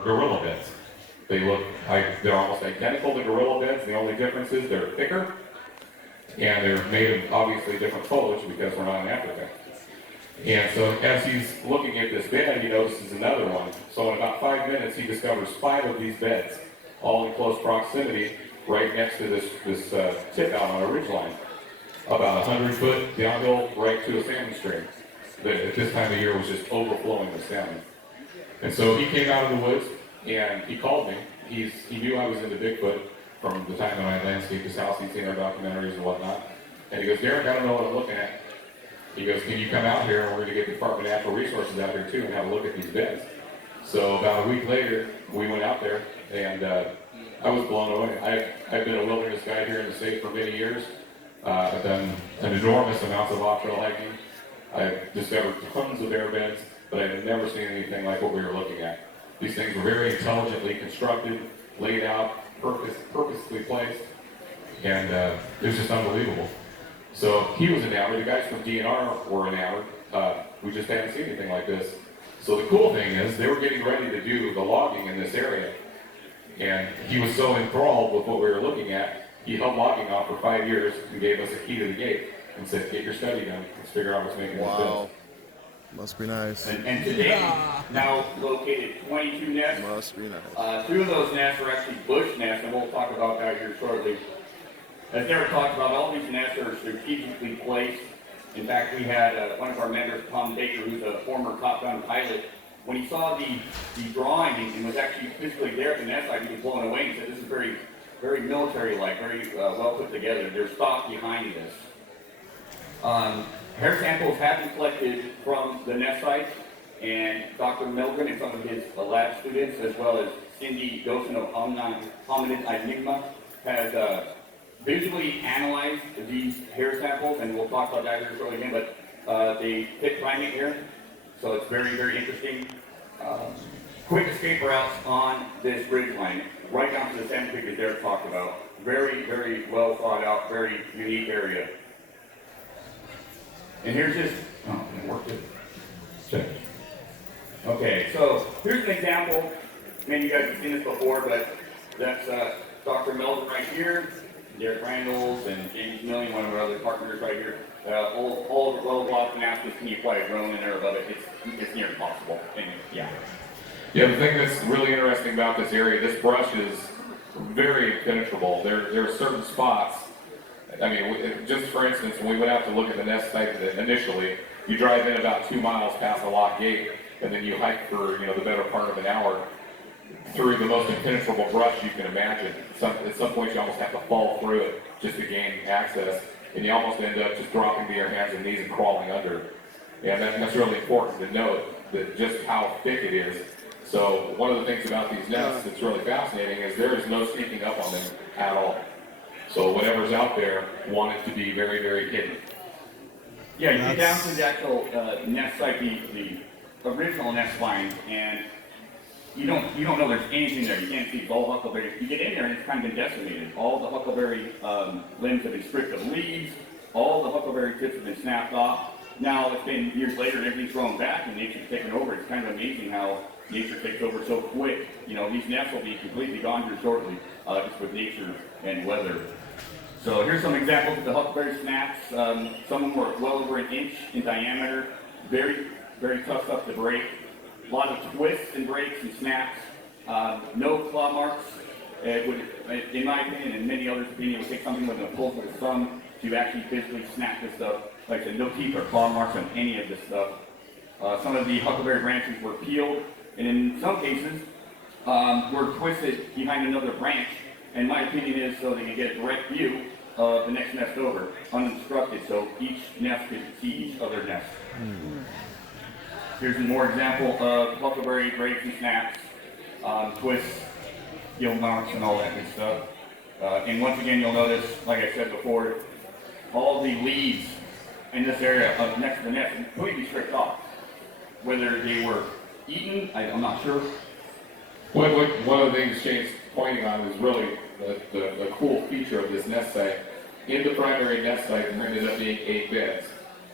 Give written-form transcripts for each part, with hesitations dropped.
are gorilla beds. They're almost identical to gorilla beds. The only difference is they're thicker, and they're made of obviously different foliage because we're not in Africa. And so as he's looking at this bed, he notices another one. So in about 5 minutes, he discovers 5 of these beds, all in close proximity, right next to this tip out on a ridgeline, about 100 foot downhill right to a salmon stream that at this time of year was just overflowing with salmon. And so he came out of the woods and he called me. He knew I was into Bigfoot from the time when I landscaped his house. He'd seen our documentaries and whatnot. And he goes, Derek, I don't know what I'm looking at. He goes, can you come out here and we're going to get the Department of Natural Resources out here too and have a look at these beds. So about a week later, we went out there and I was blown away. I've been a wilderness guide here in the state for many years. I've done an enormous amounts of off-trail hiking. I've discovered tons of air beds, but I've never seen anything like what we were looking at. These things were very intelligently constructed, laid out, purposely placed, and it was just unbelievable. So he was enamored. The guys from DNR were enamored. We just hadn't seen anything like this. So the cool thing is they were getting ready to do the logging in this area. And he was so enthralled with what we were looking at, he held logging off for 5 years and gave us a key to the gate and said, get your study done. Let's figure out what's making this bed. Must be nice. And today, now located 22 nests. Must be nice. 2 of those nests are actually bush nests, and we'll talk about that here shortly. As Derek talked about, all these nests are strategically placed. In fact, we had one of our members, Tom Baker, who's a former Top Gun pilot. When he saw the drawing and was actually physically there at the nest site, he was blown away and said, this is very, very military-like, very well put together. There's thought behind this. Hair samples have been collected from the nest site, and Dr. Milgren and some of his lab students, as well as Cindy Dosen of Hominid Enigma, has visually analyzed these hair samples, and we'll talk about that here shortly again, but they fit primate hair, so it's very, very interesting. Quick escape routes on this ridge line, right down to the Salmon Creek that Derek talked about. Very, very well thought out, very unique area. And here's just, oh, it worked it. Check. Okay, so here's an example. Many of you guys have seen this before, but that's Dr. Melvin right here, Derek Randles, and James Millian, one of our other partners right here. All of the well blocks and ask us, can you fly a drone in there above it? It's near impossible. And yeah. Yeah, the thing that's really interesting about this area, this brush is very impenetrable. There are certain spots. I mean, just for instance, when we went out to look at the nest site initially, you drive in about 2 miles past the lock gate, and then you hike for the better part of an hour through the most impenetrable brush you can imagine. At some point, you almost have to fall through it just to gain access, and you almost end up just dropping to your hands and knees and crawling under. And that's really important to note that just how thick it is. So one of the things about these nests that's really fascinating is there is no sneaking up on them at all. So whatever's out there wanted to be very, very hidden. Yeah, you get down to the actual nest site, the original nest line, and you don't know there's anything there. You can't see. It's all huckleberry. You get in there and it's kind of been decimated. All the huckleberry limbs have been stripped of leaves. All the huckleberry tips have been snapped off. Now it's been years later and everything's grown back and nature's taken over. It's kind of amazing how nature takes over so quick. These nests will be completely gone here shortly, just with nature and weather. So here's some examples of the huckleberry snaps. Some of them were well over an inch in diameter. Very, very tough stuff to break. A lot of twists and breaks and snaps. No claw marks. It would, in my opinion and many others' opinion, it would take something with an pulse of the thumb to actually physically snap this stuff. Like I said, no teeth or claw marks on any of this stuff. Some of the huckleberry branches were peeled, and in some cases were twisted behind another branch. And my opinion is so they can get a direct view of the next nest over, unobstructed, so each nest could see each other nest. Here's a more example of huckleberry breaks and snaps, twists, gill marks, and all that good stuff. And once again, you'll notice, like I said before, all the leaves in this area next to the nest completely stripped off. Whether they were eaten, I'm not sure. One of the things Shane's pointing on is really the cool feature of this nest site. In the primary nest site, there ended up being 8 beds.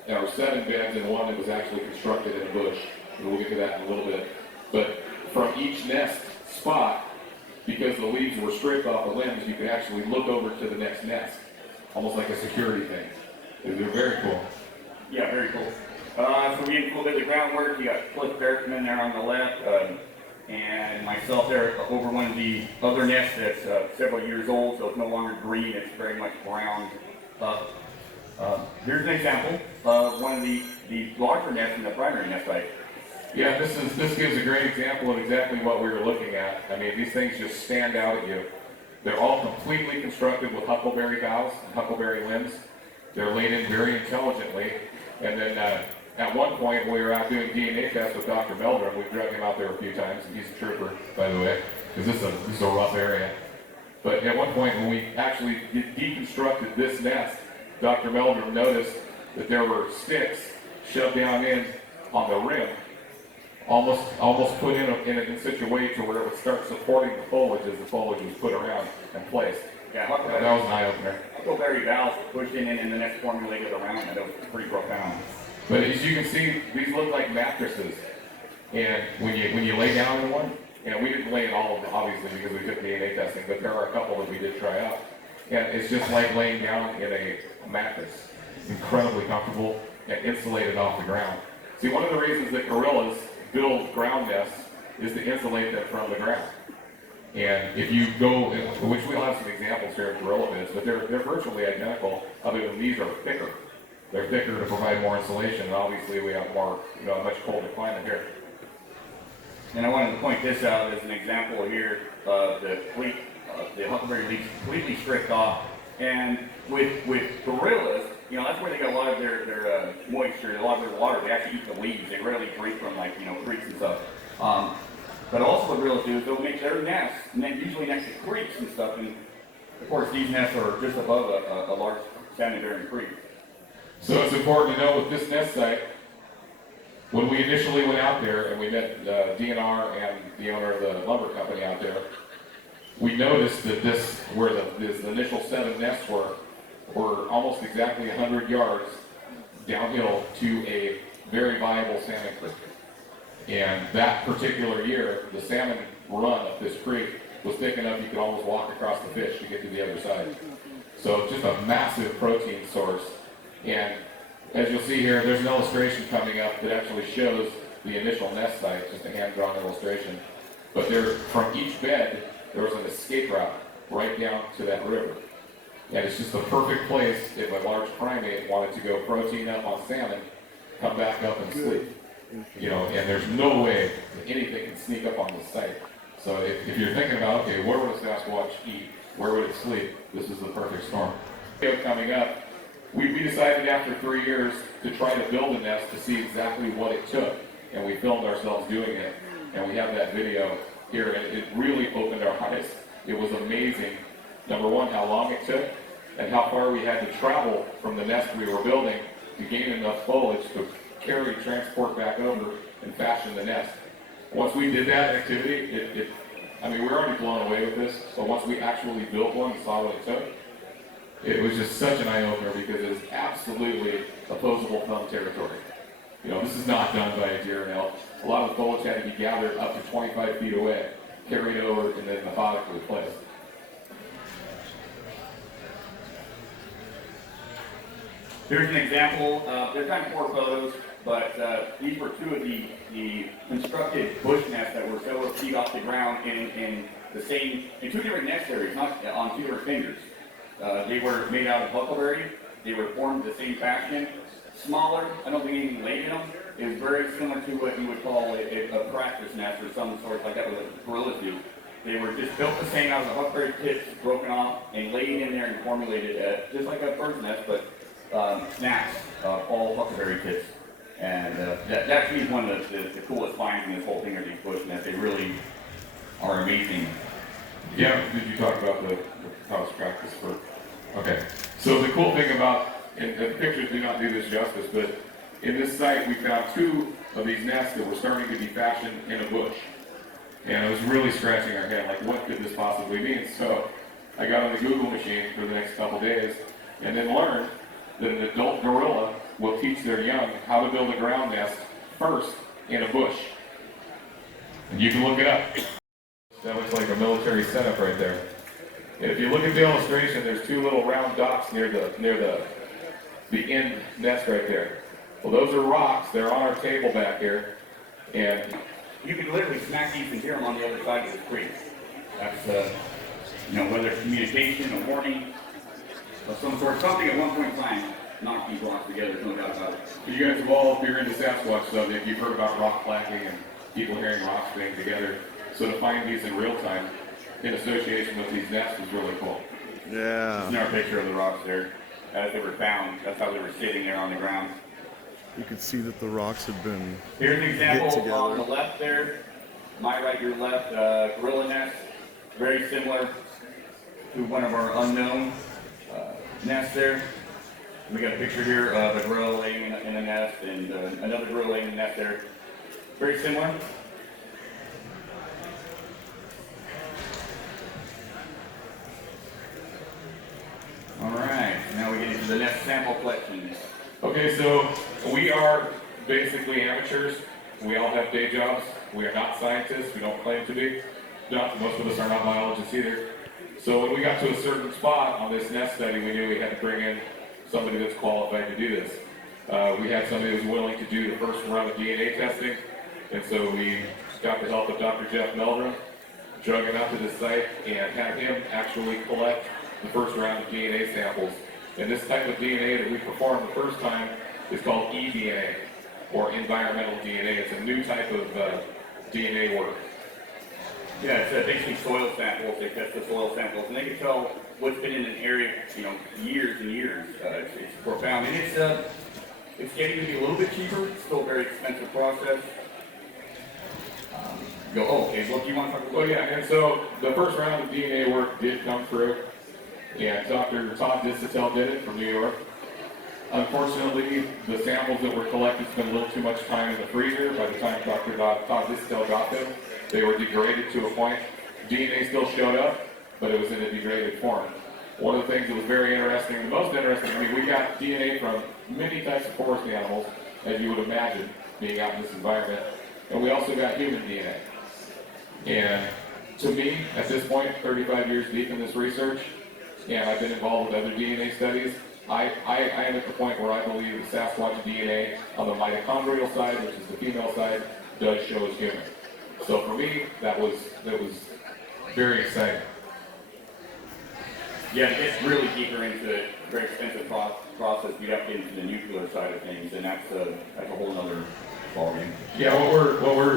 There were 7 beds and one that was actually constructed in a bush. And we'll get to that in a little bit. But from each nest spot, because the leaves were stripped off the limbs, you could actually look over to the next nest, almost like a security thing. They're very cool. Yeah, very cool. So we did a little bit of the groundwork. You got Cliff Berkman there on the left, and myself there over one of the other nests that's several years old, so it's no longer green, it's very much brown. Here's an example of one of the larger nests in the primary nest site. Yeah, this gives a great example of exactly what we were looking at. I mean, these things just stand out at you. They're all completely constructed with huckleberry boughs and huckleberry limbs. They're laid in very intelligently. And then at one point, when we were out doing DNA tests with Dr. Meldrum, we've drug him out there a few times, and he's a trooper, by the way, because this is a rough area. But at one point, when we actually deconstructed this nest, Dr. Meldrum noticed that there were sticks shoved down in on the rim, almost put in such a way to where it would start supporting the foliage as the foliage was put around and placed. Yeah, that was an eye-opener. Huckleberry boughs pushed in and the nest formulated around it. It was pretty profound. But as you can see, these look like mattresses. And when you lay down in one, and we didn't lay in all of them, obviously, because we took DNA testing, but there are a couple that we did try out. And it's just like laying down in a mattress. Incredibly comfortable and insulated off the ground. See, one of the reasons that gorillas build ground nests is to insulate them from the ground. And if you go, which we'll have some examples here of gorilla beds, but they're virtually identical, other than these are thicker. They're thicker to provide more insulation, and obviously we have more, a much colder climate here. And I wanted to point this out as an example here of the huckleberry leaves completely stripped off. And with gorillas, that's where they get a lot of their moisture, a lot of their water. They actually eat the leaves. They rarely drink from creeks and stuff. But also what gorillas do is they'll make their nests, usually next to creeks and stuff. And of course, these nests are just above a large salmon-bearing creek. So it's important to know with this nest site, when we initially went out there and we met DNR and the owner of the lumber company out there, we noticed that where the initial 7 nests were almost exactly 100 yards downhill to a very viable salmon creek. And that particular year, the salmon run up this creek was thick enough you could almost walk across the fish to get to the other side. So just a massive protein source. And as you'll see here, there's an illustration coming up that actually shows the initial nest site, just a hand-drawn illustration. But from each bed, there was an escape route right down to that river. And it's just the perfect place if a large primate wanted to go protein up on salmon, come back up and sleep. And there's no way that anything can sneak up on this site. So if you're thinking about, okay, where would a Sasquatch eat? Where would it sleep? This is the perfect storm. Coming up, we decided after 3 years to try to build a nest to see exactly what it took. And we filmed ourselves doing it. And we have that video here, and it really opened our eyes. It was amazing, number one, how long it took, and how far we had to travel from the nest we were building to gain enough foliage to transport back over, and fashion the nest. Once we did that activity, we were already blown away with this, but once we actually built one and saw what it took, it was just such an eye-opener because it is absolutely opposable thumb territory. This is not done by a deer and elk. A lot of the foliage had to be gathered up to 25 feet away, carried over, and then methodically placed. Here's an example. There's kind of 4 photos, but these were 2 of the constructed bush nests that were several feet off the ground in 2 different nest areas, not on 2 different fingers. They were made out of huckleberry. They were formed the same fashion. Smaller. I don't think anything laid in them. It was very similar to what you would call a practice nest or some sort like that with gorillas do. They were just built the same out of the huckleberry pits, broken off, and laid in there and formulated just like a bird's nest, but snaps, all huckleberry pits. And that to me is one of the coolest finds in this whole thing are these bush nests. They really are amazing. Yeah, did you talk about how it's practiced for? Okay. So the cool thing about, and the pictures do not do this justice, but in this site we found 2 of these nests that were starting to be fashioned in a bush. And it was really scratching our head, like what could this possibly mean? So I got on the Google machine for the next couple days and then learned that an adult gorilla will teach their young how to build a ground nest first in a bush. And you can look it up. So like a military setup right there. And if you look at the illustration, there's two little round dots near the end nest right there. Well, those are rocks. They're on our table back here, and You can literally smack these and hear them on the other side of the creek. That's, whether it's communication, a warning, of some sort, something at one point in time knocked these rocks together, there's no doubt about it. you guys have all, if you're into Sasquatch stuff, if you've heard about rock clacking and people hearing rocks bang together, so to find these in real time in association with these nests is really cool. Yeah. There's another picture of the rocks there. As they were found, that's how they were sitting there on the ground. You can see that the rocks have been Here's an example together. on the left there. My right, your left, gorilla nest. Very similar to one of our unknown nests there. We got a picture here of a gorilla laying in a nest and another gorilla laying in a nest there. Very similar. All right, now we get into the nest sample collection. Okay, so we are basically amateurs. We all have day jobs. We are not scientists. We don't claim to be. Most of us are not biologists either. So when we got to a certain spot on this nest study, we knew we had to bring in somebody that's qualified to do this. We had somebody that was willing to do the first round of DNA testing, and so we got the help of Dr. Jeff Meldrum, drug him out to the site, and had him actually collect the first round of DNA samples. And this type of DNA that we performed the first time is called eDNA, or environmental DNA. It's a new type of DNA work. Yeah, it's basically soil samples. They test the soil samples, and they can tell what's been in an area, years and years. It's profound, and it's getting to be a little bit cheaper. It's still a very expensive process. Okay, look, you want to talk about? Well, yeah, and so the first round of DNA work did come through, and Dr. Todd Distel did it from New York. Unfortunately, the samples that were collected spent a little too much time in the freezer. By the time Dr. Todd Distel got them, they were degraded to a point. DNA still showed up, but it was in a degraded form. One of the things that was very interesting, the most interesting, we got DNA from many types of forest animals, as you would imagine, being out in this environment. And we also got human DNA. And to me, at this point, 35 years deep in this research, and I've been involved with other DNA studies, I am at the point where I believe the Sasquatch DNA on the mitochondrial side, which is the female side, does show as human. So for me, that was very exciting. Yeah, it gets really deeper into it. Very expensive process. You have to get into the nuclear side of things, and that's a whole other ballgame. Yeah,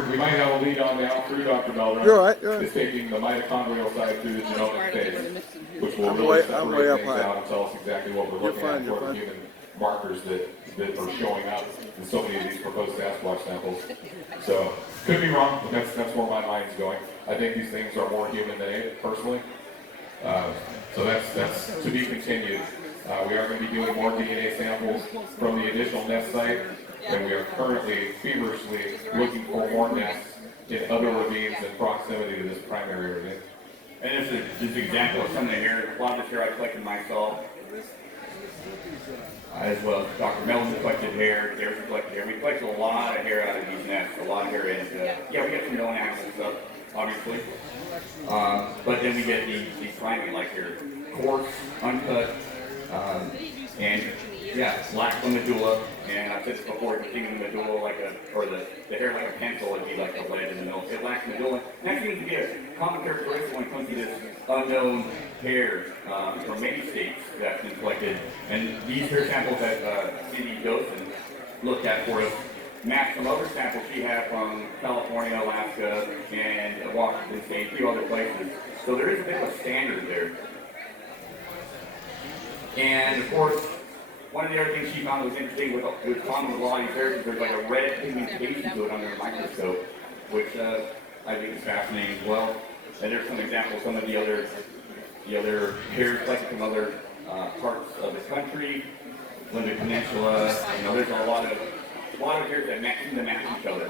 we might have a lead on now through Dr. Meldrum. You're right, you're right. Is taking the mitochondrial side through the genomic phase, which will I'm really way separate up things high. out and tell us exactly what we're looking at for the human markers that are showing up in so many of these proposed Sasquatch samples. So, could be wrong, but that's where my mind's going. I think these things are more human than ape, personally. So that's to be continued. We are going to be doing more DNA samples from the additional nest site, and we are currently feverishly looking for more nests in other ravines in proximity to this primary ravine. And this is just an example of some of the hair. A lot of this hair I collected myself, as well as Dr. Melvin collected hair. There's collected hair. We collected a lot of hair out of these nests, a lot of hair. And yeah, we get some known animal stuff, obviously. But then we get these primate like here, coarse, uncut, and yeah, lacks the medulla. And I've said this before, if you think of the medulla like the hair like a pencil, it'd be like a lead in the middle. It lacks medulla. And that seems to be a common characteristic when it comes to this unknown hair from many states that's been collected. And these hair samples that C.D. Dosen looked at for us match some other samples she had from California, Alaska, and Washington State, a few other places. So there is a bit of a standard there. And of course, one of the other things she found was interesting with common with a lot of these hairs is there's like a red pigmentation to it under a microscope, which I think is fascinating as well. And there's some examples, some of the other hairs collected from other parts of the country, Linda Peninsula. There's a lot of hairs that seem to match each other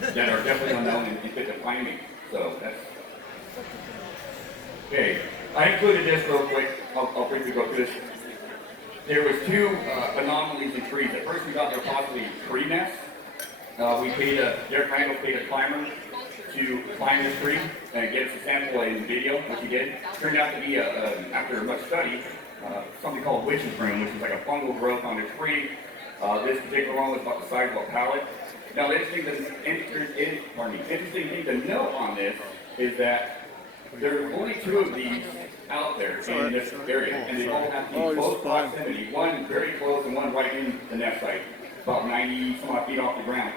that are definitely unknown and fit the primate. So that's okay. I included this real quick. I'll briefly go through this. There was two anomalies in trees. At first we thought they were possibly tree nests. Derek Randles paid a climber to climb this tree and get a sample in video, which he did. Turned out to be, after much study, something called witch's broom, which is like a fungal growth on the tree. This particular one was about the size of a pallet. Now, the interesting thing to note on this is that there are only 2 of these out there in this area, and they all have to be close proximity. One very close and one right in the nest site, about 90 some odd feet off the ground.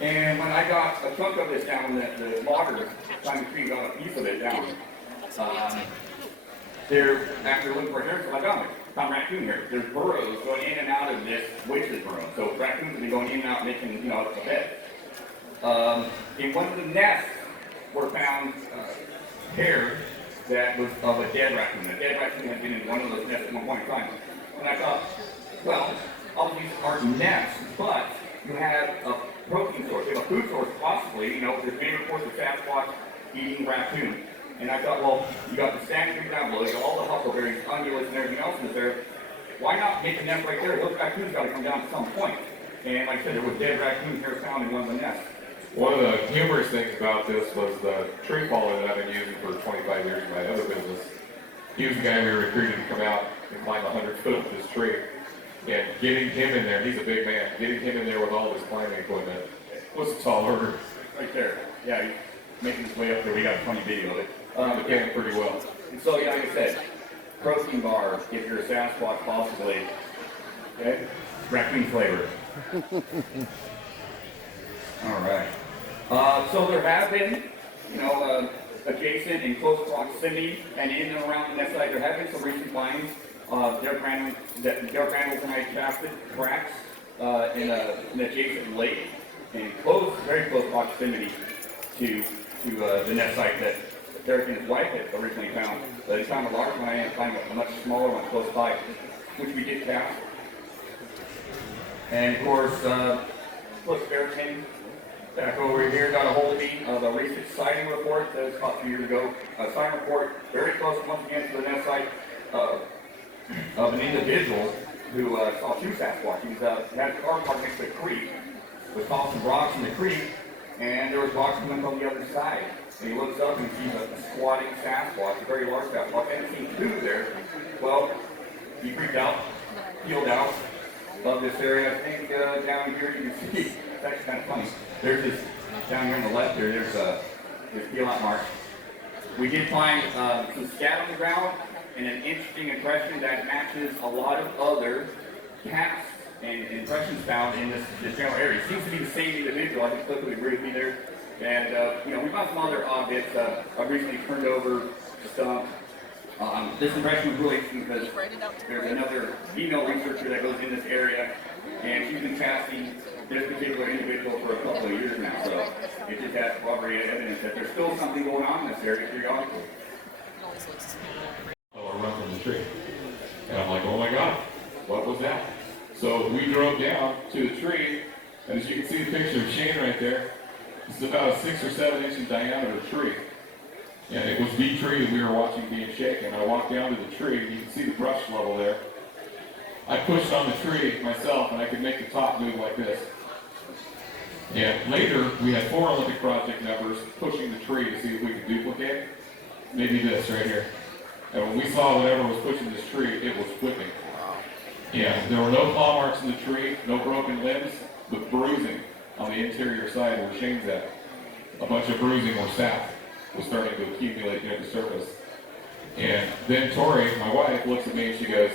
And when I got a chunk of this down, the logger climbed the tree, got a piece of it down. There, after looking for hares, I found raccoon here. There's burrows going in and out of this witch's burrow. So raccoons will be going in and out, making, a bed. In one of the nests were found hair that was of a dead raccoon. A dead raccoon had been in one of those nests at one point in time. And I thought, well, all these are nests, but you have a protein source, you have a food source possibly. There's many reports of Sasquatch eating raccoon. And I thought, well, you got the sand tree down below, you got all the huckleberries, ungulates, and everything else in there. Why not make a nest right there? Those raccoons got to come down at some point. And like I said, there was dead raccoon hair found in one of the nests. One of the humorous things about this was the tree faller that I've been using for 25 years in my other business. He was the guy we recruited to come out and climb 100 foot of this tree. And getting him in there, he's a big man, getting him in there with all his climbing equipment was a tall order. Right there. Yeah, he's making his way up there. We got a funny video of it. It came pretty well. And so, yeah, like I said, protein bar, if you're a Sasquatch, possibly. Okay? Raccoon flavor. All right. So there have been, adjacent and close proximity and in and around the nest site, there have been some recent finds of Derek Randles and I casted cracks in an adjacent lake in very close proximity to the nest site that Derek and his wife had originally found. They found a large one and found a much smaller one close by, which we did cast. And of course, look, Bear came back over here, got a hold of me of a recent sighting report that was about 2 years ago. A sighting report very close once again to the nest site of an individual who saw 2 Sasquatch. He had a car parked next to a creek, was saw some rocks in the creek, and there was rocks coming from the other side. And he looks up and sees a squatting Sasquatch, a very large Sasquatch, and he seen 2 there. Well, he freaked out, peeled out of this area. I think down here you can see, it's actually kind of funny. There's this, down here on the left here, there's peel out marks. We did find some scat on the ground and an interesting impression that matches a lot of other casts and impressions found in this general area. It seems to be the same individual. I think Cliff would agree with me there. And we found some other odd bits. I recently turned over stump. This impression was really interesting because there's another female researcher that goes in this area, and she's been casting this particular individual for a couple of years now. So it just has corroborated evidence that there's still something going on in this area periodically. I run from the tree. And I'm like, oh my God, what was that? So we drove down to the tree, and as you can see the picture of Shane right there, it's about a 6 or 7 inch in diameter tree. And it was the tree that we were watching being shaken. I walked down to the tree, and you can see the brush level there. I pushed on the tree myself, and I could make the top move like this. And later, we had 4 Olympic Project members pushing the tree to see if we could duplicate. Maybe this right here. And when we saw whatever was pushing this tree, it was whipping. And there were no claw marks in the tree, no broken limbs, but bruising on the interior side where Shane's at. A bunch of bruising where sap was starting to accumulate near the surface. And then Tori, my wife, looks at me and she goes,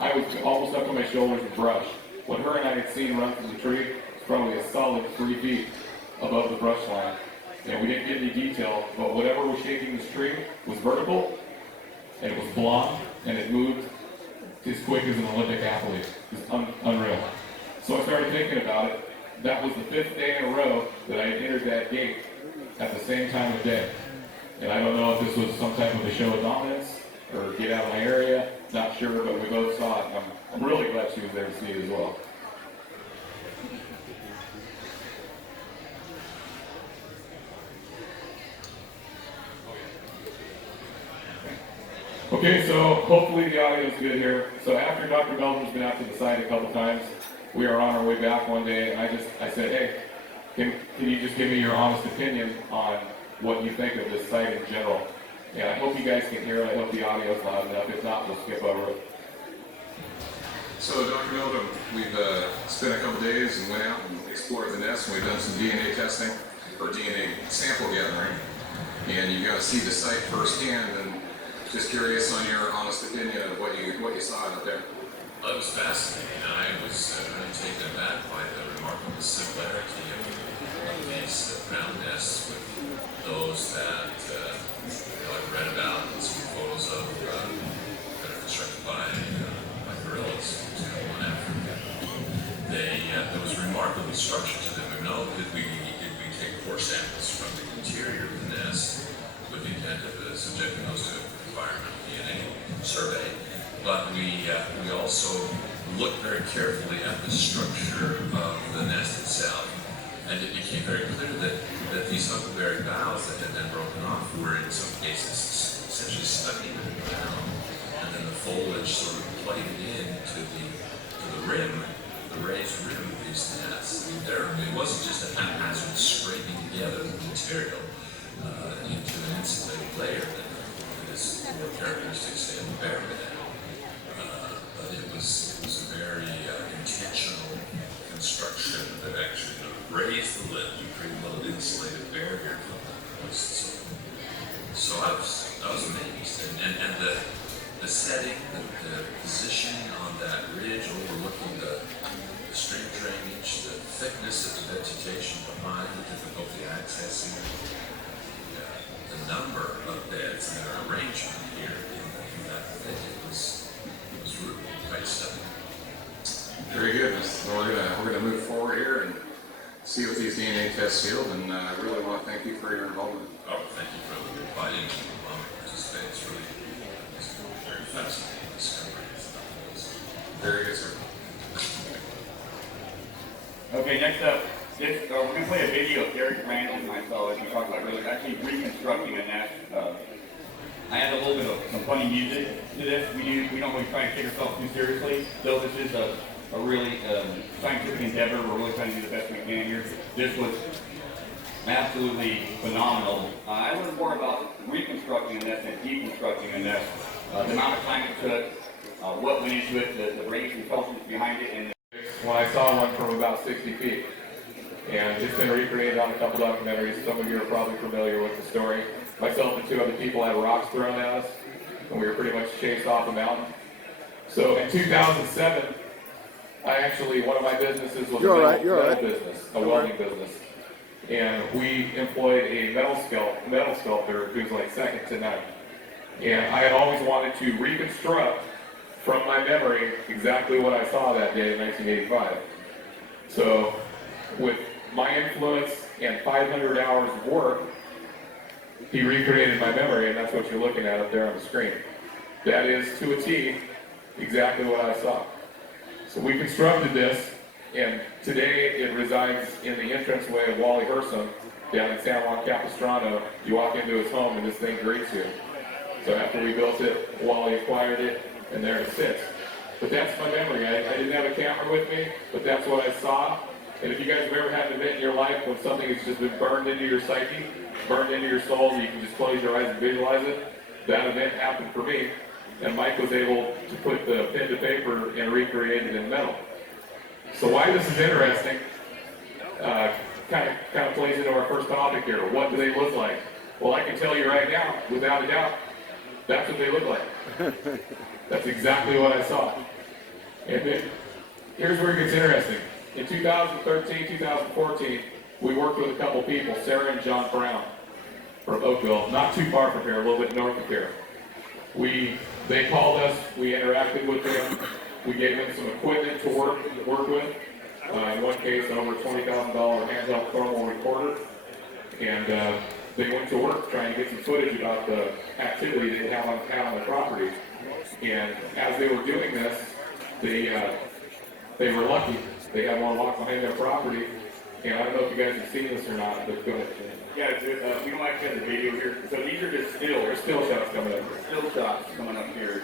I was almost up to my shoulders with brush. What her and I had seen run from the tree was probably a solid 3 feet above the brush line. And we didn't get any detail, but whatever was shaking this tree was vertical, and it was blonde, and it moved as quick as an Olympic athlete. It was unreal. So I started thinking about it. That was the 5th day in a row that I had entered that gate at the same time of day. And I don't know if this was some type of a show of dominance or get out of my area. Not sure, but we both saw it. I'm really glad she was there to see it as well. Okay, so hopefully the audio is good here. So after Dr. Melvin's been out to the site a couple times, we are on our way back one day, and I said, hey, Can you just give me your honest opinion on what you think of this site in general? And I hope you guys can hear it. I hope the audio's loud enough. If not, we'll skip over it. So, Dr. Meldrum, we've spent a couple days and went out and explored the nest, and we've done some DNA testing, or DNA sample gathering, and you got to see the site firsthand, and just curious on your honest opinion of what you saw out there. Well, it was fascinating. I was really taken aback by the remarkable similarity of these ground nests with those that I've read about and some photos of that are constructed by gorillas, for example, in Africa. There was remarkable structure to them. And not did we take core samples from the interior of the nest with the intent of subjecting those to environmental DNA survey, but we also looked very carefully at the structure of the nest itself, and it became very clear that these huckleberry boughs that had been broken off were in some cases essentially stuck into the ground, and then the foliage sort of plated into the rim, the raised rim of these nests. It wasn't just a haphazard scraping together of the material into an insulated layer that is more characteristic, say, of the bear bed. But it was a very intentional construction that actually raised the lid and created a little insulated barrier from the moist. So I was amazed, and the setting, the positioning on that ridge overlooking the stream drainage, the thickness of the vegetation behind, the difficulty accessing, the number of beds and their arrangement here in that thicket was really quite stunning. Very good. So we're gonna move forward here and see what these DNA tests yield, and I really want to thank you for your involvement. Oh, thank you for inviting me to participate. It's really very fascinating discovery. Very good, sir. Okay, next up, we're going to play a video of Derek Randles and myself as we talk about really actually reconstructing a nest. I add a little bit of some funny music to this. We don't really try to take ourselves too seriously, though this is a really scientific endeavor. We're really trying to do the best we can here. This was absolutely phenomenal. I learned more about reconstructing a nest and deconstructing a nest. The amount of time it took, what went into it, the brains and intelligence behind it, and When I saw one from about 60 feet. And it's been recreated on a couple documentaries. Some of you are probably familiar with the story. Myself and two other people had rocks thrown at us, and we were pretty much chased off a mountain. So in 2007, one of my businesses was a metal business, a welding business. And we employed a metal sculptor who's like second to none. And I had always wanted to reconstruct from my memory exactly what I saw that day in 1985. So with my influence and 500 hours of work, he recreated my memory, and that's what you're looking at up there on the screen. That is, to a T, exactly what I saw. So we constructed this, and today it resides in the entranceway of Wally Hersom down in San Juan Capistrano. You walk into his home, and this thing greets you. So after we built it, Wally acquired it, and there it sits. But that's my memory. I didn't have a camera with me, but that's what I saw. And if you guys have ever had an event in your life when something has just been burned into your psyche, burned into your soul, so you can just close your eyes and visualize it, that event happened for me. And Mike was able to put the pen to paper and recreate it in metal. So why this is interesting, kind of plays into our first topic here. What do they look like? Well, I can tell you right now, without a doubt, that's what they look like. That's exactly what I saw. And then, here's where it gets interesting. In 2013, 2014, we worked with a couple people, Sarah and John Brown from Oakville, not too far from here, a little bit north of here. They called us, we interacted with them, we gave them some equipment to work with. In one case, an over $20,000 handheld thermal recorder. And they went to work trying to get some footage about the activity they had on the property. And as they were doing this, they were lucky. They had one walk behind their property. And I don't know if you guys have seen this or not, but go ahead. yeah, we don't actually have the video here. So these are just Still shots coming up. still shots coming up here.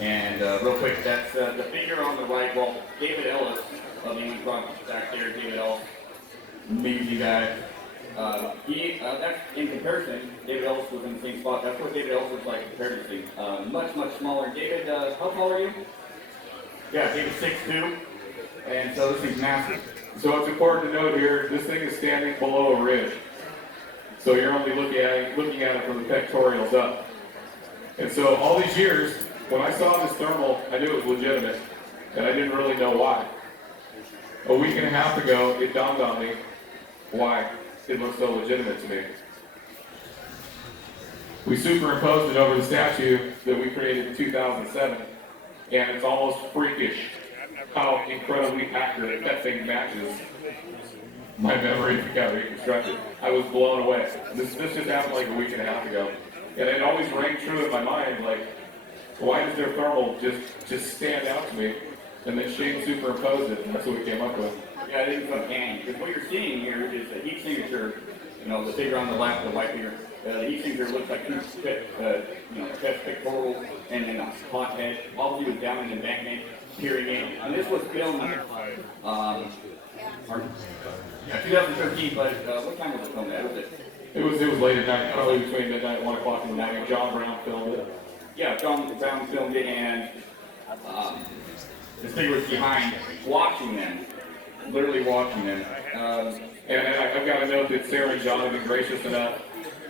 And real quick, that's the figure on the right. Well, David Ellis of the England Project back there, David Ellis, amazing guy. That's in comparison, David Ellis was in the same spot. That's what David Ellis was like comparatively. Much smaller. David, how tall are you? Yeah, David's 6'2", and so this thing's massive. So it's important to note here, this thing is standing below a ridge. So you're only looking at it from the pectorals up. And so all these years, when I saw this thermal, I knew it was legitimate, and I didn't really know why. A week and a half ago, it dawned on me why it looked so legitimate to me. We superimposed it over the statue that we created in 2007, and it's almost freakish how incredibly accurate that thing matches my memory got reconstructed. I was blown away. This just happened like a week and a half ago, and it always rang true in my mind, like, why does their thermal just stand out to me? And then Shane superimposed it, and that's what we came up with. Yeah, it is uncanny, because what you're seeing here is a heat signature, the figure on the left, the white figure. The heat signature looks like two chest pectorals and then a hot head. Obviously, was down in the embankment, peering in. And this was filmed, 2013, but what time was it filmed at? Was it? It was late at night, probably between midnight and 1 o'clock in the morning. John Brown filmed it. Yeah, John Brown filmed it, and this figure was behind, watching them, literally watching them. And I've got to note that Sarah and John have been gracious enough.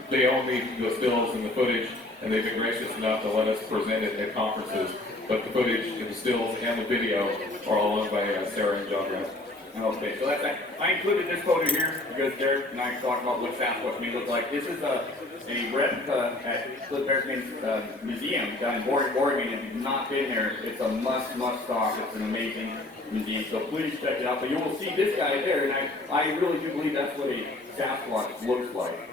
They own the stills and the footage, and they've been gracious enough to let us present it at conferences. But the footage, and the stills, and the video are all owned by Sarah and John Brown. Okay, so I included this photo here because Derek and I talked about what Sasquatch may look like. This is a replica at Cliff Bearman's museum down in Oregon. If you've not been there, it's a must stop. It's an amazing museum, so please check it out. But you will see this guy there, and I really do believe that's what a Sasquatch looks like.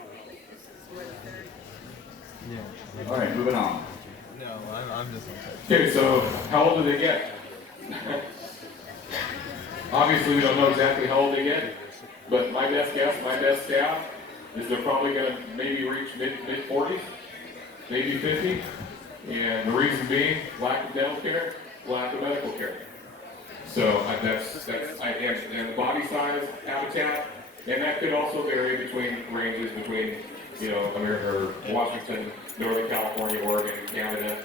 Yeah. All right, moving on. No, I'm just. Okay, so how old do they get? Obviously, we don't know exactly how old they get, but my best guess, my best stab, is they're probably going to maybe reach mid-40s, maybe 50, and the reason being, lack of dental care, lack of medical care. So and the body size, habitat, and that could also vary between ranges between, America or Washington, Northern California, Oregon, Canada.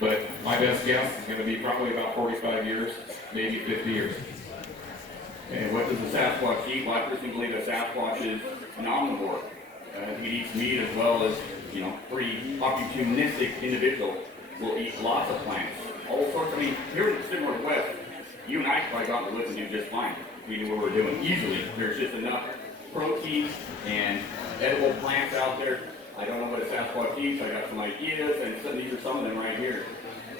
But my best guess is going to be probably about 45 years, maybe 50 years. And what does the Sasquatch eat? Well, I personally believe that Sasquatch is an omnivore. He eats meat as well as, pretty opportunistic individual will eat lots of plants. All sorts. Here in the Pacific Northwest, you and I probably got to live and do just fine. We knew what we were doing easily. There's just enough protein and edible plants out there. I don't know what a Sasquatch eats. I got some ideas, and these are some of them right here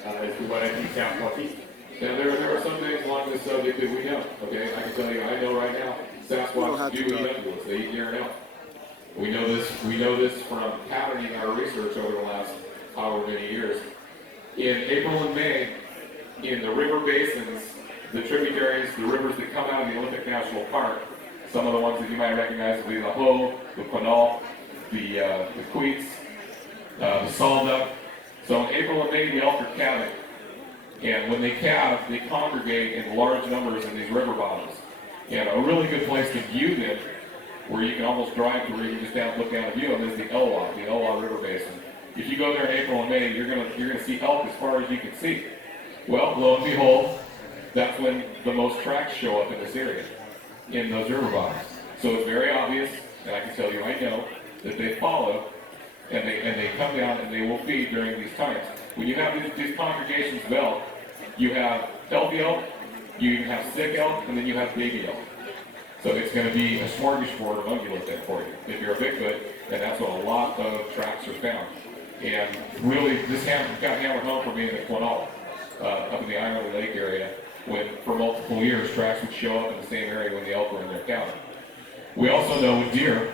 as to what I think Sasquatch eats. Now, there are some things along this subject that we know, okay? I can tell you, I know right now, Sasquatch do eat ungulates. They eat deer and elk. We know this from patterning our research over the last however many years. In April and May, in the river basins, the tributaries, the rivers that come out of the Olympic National Park, some of the ones that you might recognize will be the Hoh, the Quinault, the Queets, the Salduck. So in April and May, the elk are calving. And when they calve, they congregate in large numbers in these river bottoms. And a really good place to view them, where you can almost drive to where you can just look down and view them, is the Elwha River Basin. If you go there in April and May, you're gonna see elk as far as you can see. Well, lo and behold, that's when the most tracks show up in this area, in those river bottoms. So it's very obvious, and I can tell you, I know, that they follow, and they come down and they will feed during these times. When you have these congregations of elk, you have healthy elk, you even have sick elk, and then you have baby elk. So it's going to be a smorgasbord of ungulates there for you. If you're a Bigfoot, then that's what a lot of tracks are found. And really, this got hammered home for me in the Quinault, up in the Ironley Lake area, when for multiple years tracks would show up in the same area when the elk were in their county. We also know with deer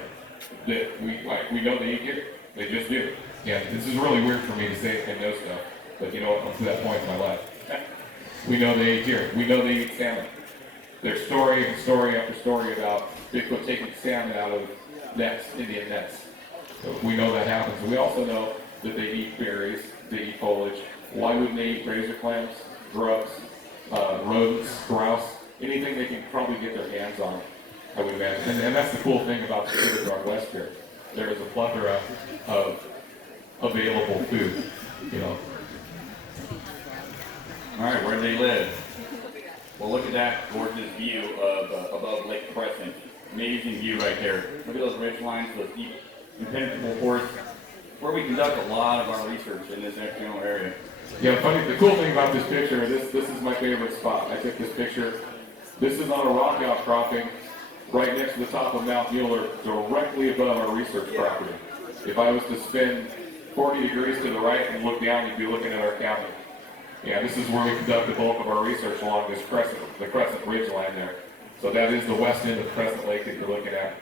that we know they eat deer. They just do. And this is really weird for me to say and know stuff, but I'm to that point in my life. We know they eat deer. We know they eat salmon. There's story and story after story about Bigfoot taking salmon out of nets, Indian nets. So we know that happens. We also know that they eat berries, they eat foliage. Why wouldn't they eat razor clams, grubs, rodents, grouse? anything they can probably get their hands on, I would imagine. And that's the cool thing about the Pacific Northwest here. There is a plethora of available food, you know. All right, where do they live? Well, look at that gorgeous view of above Lake Crescent. Amazing view right there. Look at those ridge lines, those deep, impenetrable forests. Where we conduct a lot of our research in this general area. Yeah, funny. The cool thing about this picture, this is my favorite spot. I took this picture. This is on a rock outcropping right next to the top of Mount Mueller, directly above our research property. If I was to spin 40 degrees to the right and look down, you'd be looking at our county. Yeah, this is where we conduct the bulk of our research along this crescent, the Crescent Ridge line there. So that is the west end of Crescent Lake that you're looking at.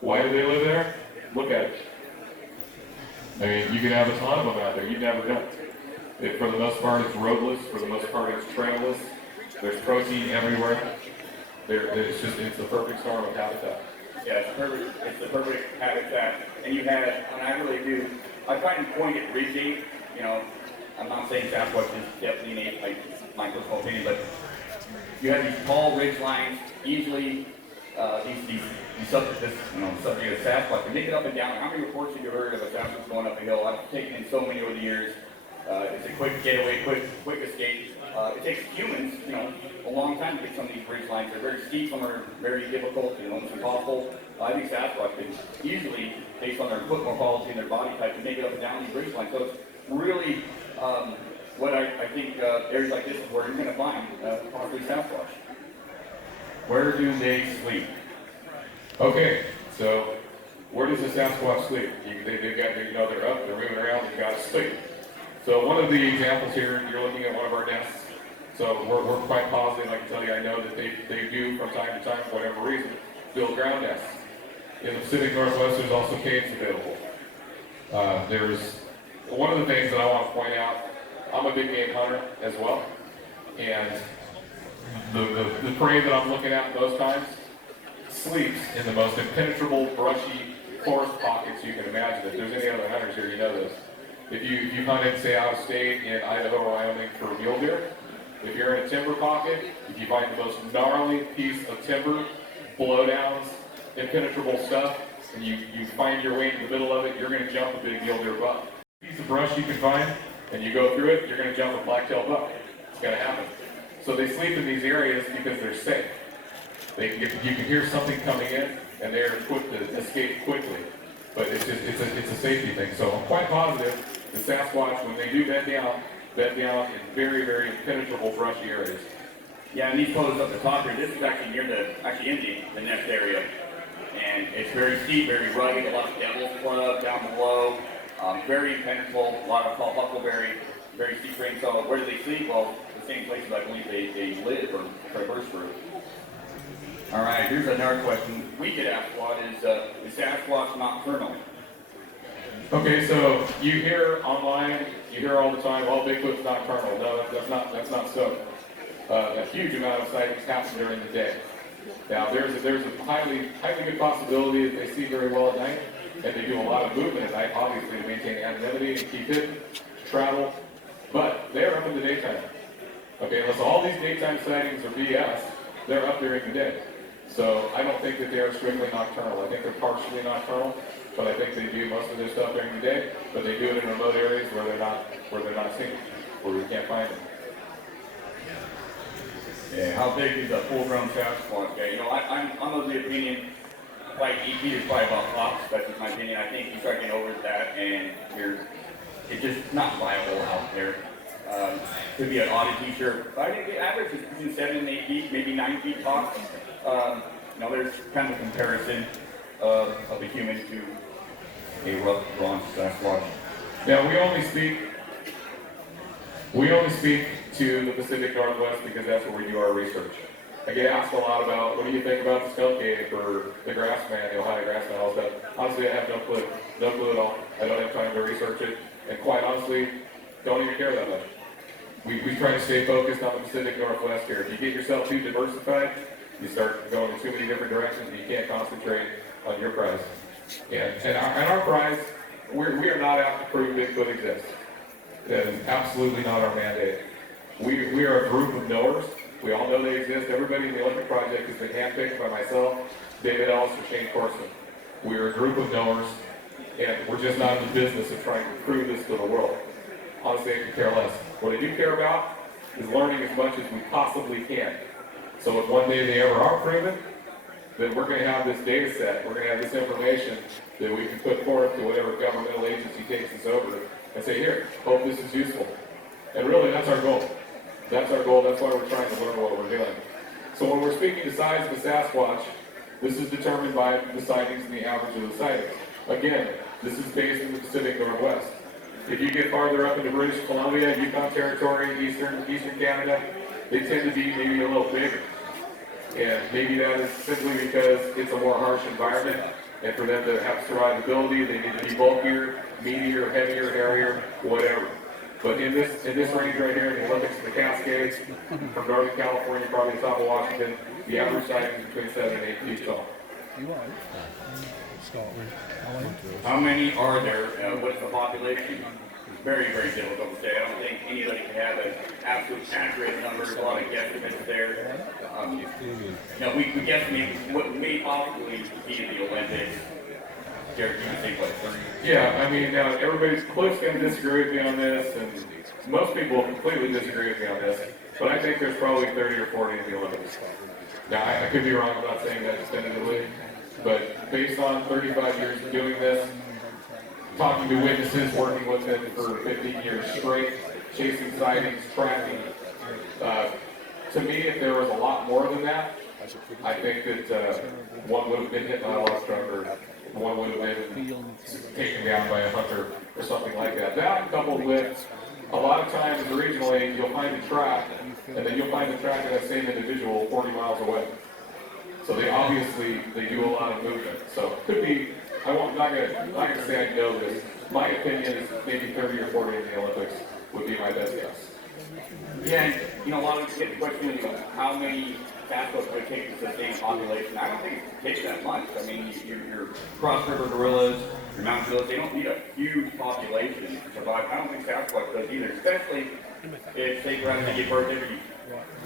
Why do they live there? Look at it. I mean, you can have a ton of them out there. You've never done it. For the most part, it's roadless. For the most part, it's trailless. There's protein everywhere. It's the perfect storm of habitat. Yeah, it's the perfect habitat. And you have, and I really do, I try and point at ridging, you know, I'm not saying Sasquatch is definitely my personal opinion, but you have these tall ridge lines, usually these subject of Sasquatch, and they get up and down. How many reports have you heard of a Sasquatch going up a hill? I've taken in so many over the years. It's a quick getaway, quick escape. It takes humans, you know, a long time to get some of these ridge lines. They're very steep, some are very difficult, you know, almost impossible. I think Sasquatch can easily, based on their foot morphology and their body type, can make it up and down these ridge lines. So it's really what I think areas like this is where you're going to find possibly Sasquatch. Where do they sleep? Okay, so where does the Sasquatch sleep? They've got, you know, they're up, they're moving around, they've got to sleep. So one of the examples here, you're looking at one of our nests. So we're quite positive. I can tell you, I know that they do from time to time, for whatever reason, build ground nests. In the Pacific Northwest, there's also caves available. There's one of the things that I want to point out. I'm a big game hunter as well, and the prey that I'm looking at most times sleeps in the most impenetrable, brushy forest pockets you can imagine. If there's any other hunters here, you know this. If you hunted, say, out of state in Idaho or Wyoming for mule deer, if you're in a timber pocket, if you find the most gnarly piece of timber, blowdowns, impenetrable stuff, and you find your way in the middle of it, you're going to jump a big mule deer buck. Piece of brush you can find, and you go through it, you're going to jump a black-tailed buck. It's going to happen. So they sleep in these areas because they're safe. You can hear something coming in, and they're equipped to escape quickly. But it's a safety thing. So I'm quite positive the Sasquatch, when they do bed down in very, very impenetrable brushy areas. Yeah, and these photos up the top here, this is actually near in the nest area. And it's very steep, very rugged, a lot of devil's club down below, very impenetrable, a lot of tall huckleberry, very steep range. So where do they sleep? Well, the same places I believe they live or traverse through. All right, here's another question we could ask. What is Sasquatch nocturnal? Okay, so you hear online, you hear all the time, well, Bigfoot's nocturnal. No, that's not so. A huge amount of sightings happen during the day. Now, there's a highly good possibility that they see very well at night, and they do a lot of movement at night, obviously, to maintain anonymity and keep hidden, travel, but they're up in the daytime. Okay, unless all these daytime sightings are BS, they're up during the day. So I don't think that they are strictly nocturnal. I think they're partially nocturnal, but I think they do most of their stuff during the day, but they do it in remote areas where they're not seen, where we can't find them. Yeah, how big is a full-grown Sasquatch guy? You know, I'm of the opinion, like 8 feet is probably about tops. That's just my opinion. I think you start getting over that, and it's just not viable out there. Could be an oddity, sure. But I think the average is between 7 and 8 feet, maybe 9 feet tops. You know, there's kind of a comparison of a human to a rough, bronze Sasquatch. Now, we only speak to the Pacific Northwest because that's where we do our research. I get asked a lot about, what do you think about the skunk ape or the grassman, the Ohio grassman, all that stuff. Honestly, I have no clue at all. I don't have time to research it, and quite honestly, don't even care that much. We try to stay focused on the Pacific Northwest here. If you get yourself too diversified, you start going in too many different directions, and you can't concentrate on your prize. And our prize, we are not out to prove Bigfoot exists. That is absolutely not our mandate. We are a group of knowers We all know they exist. Everybody in the Olympic Project has been handpicked by myself, David Ellis, and Shane Corson. We're a group of knowers, and we're just not in the business of trying to prove this to the world. Honestly, I could care less. What I do care about is learning as much as we possibly can. So if one day they ever are proven, then we're going to have this data set, we're going to have this information that we can put forth to whatever governmental agency takes us over and say, here, hope this is useful. And really, that's our goal. That's our goal. That's why we're trying to learn what we're doing. So when we're speaking to size of the Sasquatch, this is determined by the sightings and the average of the sightings. Again, this is based in the Pacific Northwest. If you get farther up into British Columbia, Yukon Territory, Eastern Canada, they tend to be maybe a little bigger. And maybe that is simply because it's a more harsh environment, and for them to have survivability, they need to be bulkier, meatier, heavier, hairier, whatever. But in this range right here, in the Olympics and the Cascades, from Northern California, probably the top of Washington, the average sighting is between 7 and 8 feet tall. How many are there? What's the population? Very, very difficult to say. I don't think anybody can have an absolute accurate number. There's a lot of guesstimates there. We guesstimate what may possibly be in the Olympics. Jared, do you think what, 30? Yeah, I mean, everybody's close going to disagree with me on this, and most people completely disagree with me on this, but I think there's probably 30 or 40 in the Olympics. Now, I could be wrong, I'm not saying that definitively, but based on 35 years of doing this, talking to witnesses, working with them for 15 years straight, chasing sightings, tracking, to me, if there was a lot more than that, I think that one would have been hit by a lost truck, or one would have been taken down by a hunter or something like that. That coupled with a lot of times regionally, you'll find a track, and then you'll find the track of that same individual 40 miles away. So they obviously, they do a lot of movement. So it could be, I'm not gonna say I know this. My opinion is maybe 30 or 40 in the Olympics would be my best guess. Yeah, and, a lot of us get the question, how many Sasquatch would it take to sustain a population? I don't think it takes that much. I mean, your cross-river gorillas, your mountain gorillas, they don't need a huge population to survive. I don't think Sasquatch does either, especially if they get birthed every,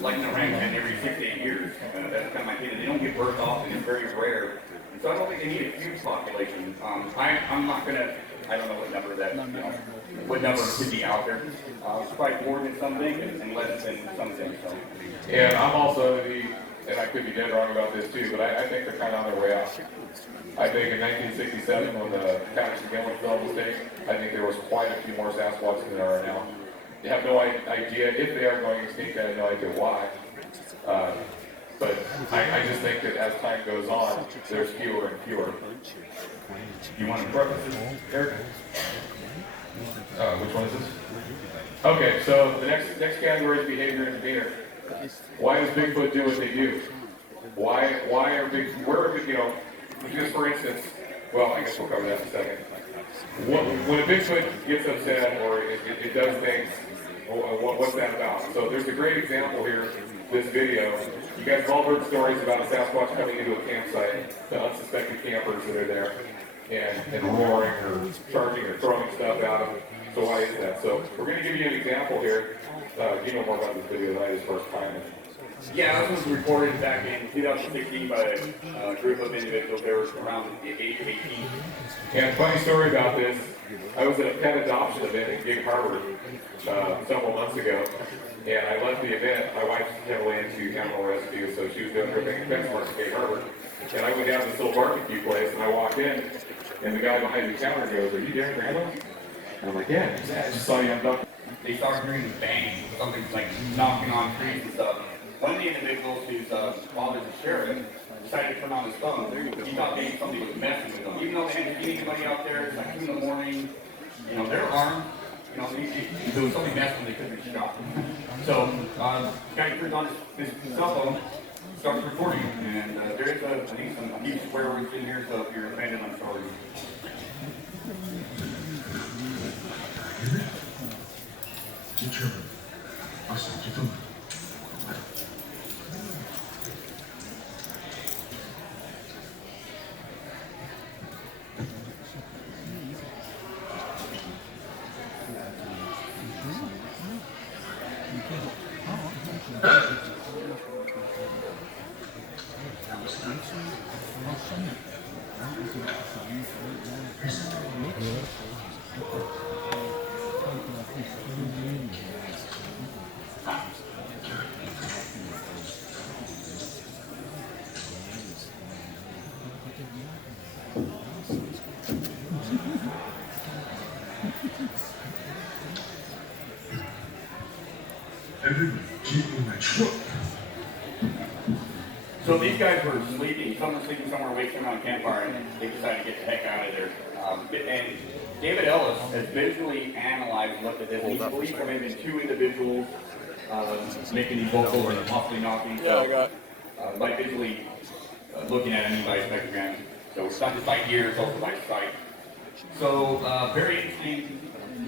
like an orangutan, every 6 to 8 years. That's kind of my opinion. They don't get birthed often, it's very rare. And so I don't think they need a huge population. I'm not going to, I don't know what number that, what number could be out there. It's probably more than some things and less than some things. So. And I'm also and I could be dead wrong about this too, but I think they're kind of on their way out. I think in 1967, when the Patterson-Gimlin film was taken, I think there was quite a few more Sasquatch than there are now. You have no idea if they are going extinct. I have no idea why. But I just think that as time goes on, there's fewer and fewer. You want to preface this, Eric? Which one is this? Okay, so the next category is behavior and demeanor. Why does Bigfoot do what they do? Where are just for instance, well, I guess we'll cover that in a second. When a Bigfoot gets upset or it does things, what's that about? So there's a great example here, this video. You guys have all heard stories about a Sasquatch coming into a campsite, the unsuspecting campers that are there, and roaring or charging or throwing stuff at them. So why is that? So we're going to give you an example here. You know more about this video than I did first time. Yeah, this was reported back in 2016 by a group of individuals. They were around the age of 18. And funny story about this, I was at a pet adoption event in Gig Harbor several months ago, and I left the event. My wife's heavily into animal rescue, so she was doing her thing at PetSmart in Gig Harbor. And I went down to this little barbecue place, and I walked in, and the guy behind the counter goes, "Are you Darren Randles?" And I'm like, "Yeah, I just saw you on Duck." They started hearing bangs, something like knocking on trees and stuff. One of the individuals whose father's a sheriff decided to turn on his phone. He thought maybe somebody was messing with them. Even though they hadn't seen anybody out there, it's like 2 in the morning, they're armed. If there was somebody messing with them, they could be shot. So, the guy turns on his cell phone, starts recording, and there is I think some huge swear words in here, so if you're offended, I'm sorry. Everybody, keep in my truck. So these guys were sleeping, some were sleeping somewhere away from on a campfire, and they decided to get the heck out of there. And David Ellis has visually analyzed and looked at this. He believes there may have been two individuals making these vocals and possibly knocking. So, by visually looking at any by spectrogram. So it's not just by ear, it's also by sight. So very interesting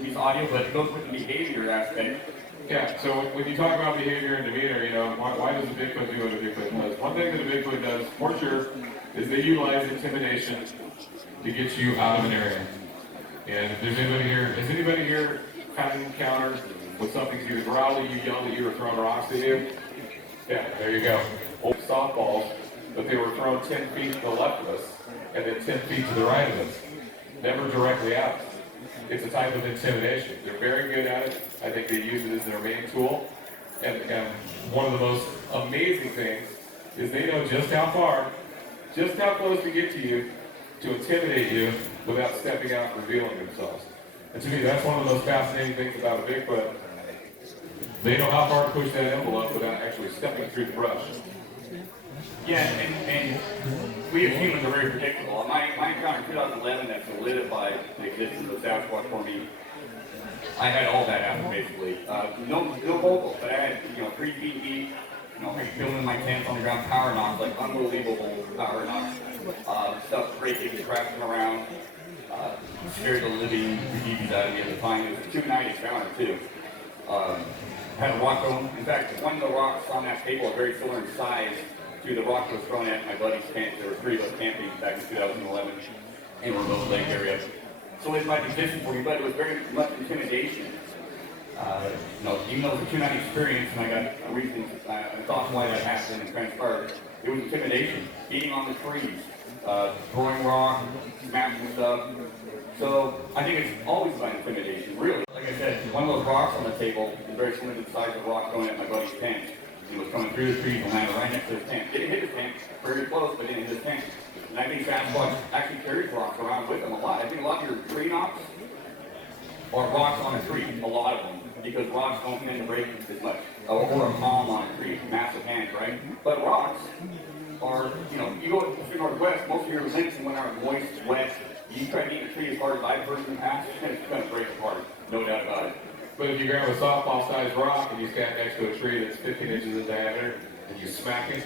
piece of audio, but it goes with the behavior aspect. Yeah, so when you talk about behavior and demeanor, you know, why does a Bigfoot do what a Bigfoot does? One thing that a Bigfoot does, for sure, is they utilize intimidation to get you out of an area. And if there's anybody here, has anybody here had an encounter with something either growled at you, yelled at you, or thrown rocks at you? Yeah, there you go. Old softballs, but they were thrown 10 feet to the left of us, and then 10 feet to the right of us. Never directly at us. It's a type of intimidation. They're very good at it. I think they use it as their main tool. And one of the most amazing things is they know just how far, just how close to get to you to intimidate you without stepping out and revealing themselves. And to me, that's one of the most fascinating things about a Bigfoot. They know how far to push that envelope without actually stepping through the brush. Yeah, and we as humans are very predictable. My encounter in 2011 that solidified the existence of Sasquatch for me, I had all that happen basically. No vocals, but I had 3 feet deep, filming my tents on the ground, power knocks, like unbelievable power knocks. Stuff breaking, crashing around, scared the living bejeebies out of me at the time. It was a 2-night encounter too. Had a rock thrown. In fact, one of the rocks on that table are very similar in size to the rock that was thrown at my buddy's tent. There were 3 of us camping back in 2011 in a remote lake area. So it might be different for you, but it was very much intimidation. Even though it was a 2-night experience, and I got a reason, I thought why that happened and transpired. It was intimidation, beating on the trees, throwing rocks, smashing stuff. So I think it's always about intimidation, really. Like I said, one of those rocks on the table is very similar to the size of the rock thrown at my buddy's tent. It was coming through the trees and landed right next to his tent. Didn't hit his tent, very close, but didn't hit his tent. And I think Sasquatch actually carries rocks around with them a lot. I think a lot of your tree knocks are rocks on a tree, a lot of them, because rocks don't tend to break as much. Or a palm on a tree, massive hands, right? But rocks are, you go to the Northwest, most of your links when are moist, wet. You try to eat a tree as hard as I've heard in the past, it's going to break apart, no doubt about it. But if you grab a softball-sized rock and you stand next to a tree that's 15 inches in diameter and you smack it,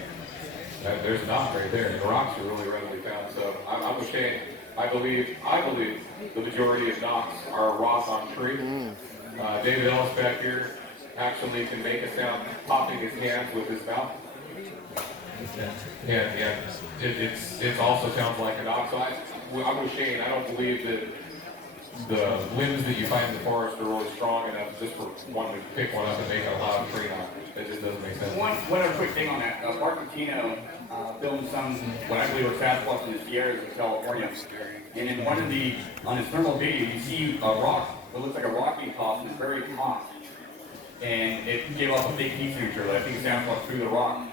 there's a knock right there. And the rocks are really readily found. So I'm ashamed. I believe the majority of knocks are rock on tree. David Ellis back here actually can make a sound popping his hands with his mouth. And it also sounds like an oxide. I'm with Shane. I don't believe that the limbs that you find in the forest are really strong enough just for one to pick one up and make a loud tree knock. It just doesn't make sense. One other quick thing on that. Mark Catino filmed some, what I believe are Sasquatch in the Sierras of California. And in one of on his thermal video, you see a rock. It looks like a rock being tossed and it's very hot. And it gave off a big heat signature that I think Sasquatch threw the rock.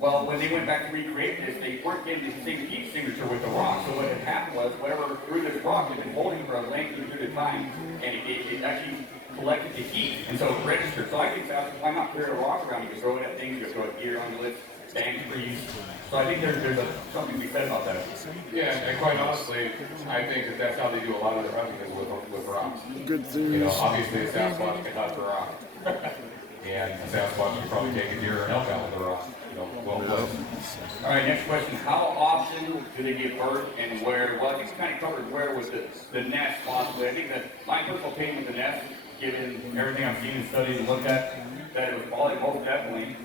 Well, when they went back to recreate this, they weren't getting the same heat signature with the rock. So what had happened was, whatever threw this rock had been holding for a lengthy period of time, and it actually collected the heat, and so it registered. So I think that's why not clear a rock around? You can throw it at things, you can throw it deer on the list, bang trees. So I think there's something to be said about that. Yeah, and quite honestly, I think that's how they do a lot of their hunting is with rocks. Good things. Obviously a Sasquatch can hunt the rock. And a Sasquatch can probably take a deer or an elk out with the rock. Well placed. All right, next question. How often do they give birth and where? Well, I think we kind of covered where with the nest possibly. I think that my personal opinion with the nest, given everything I've seen and studied and looked at, that it was probably most definitely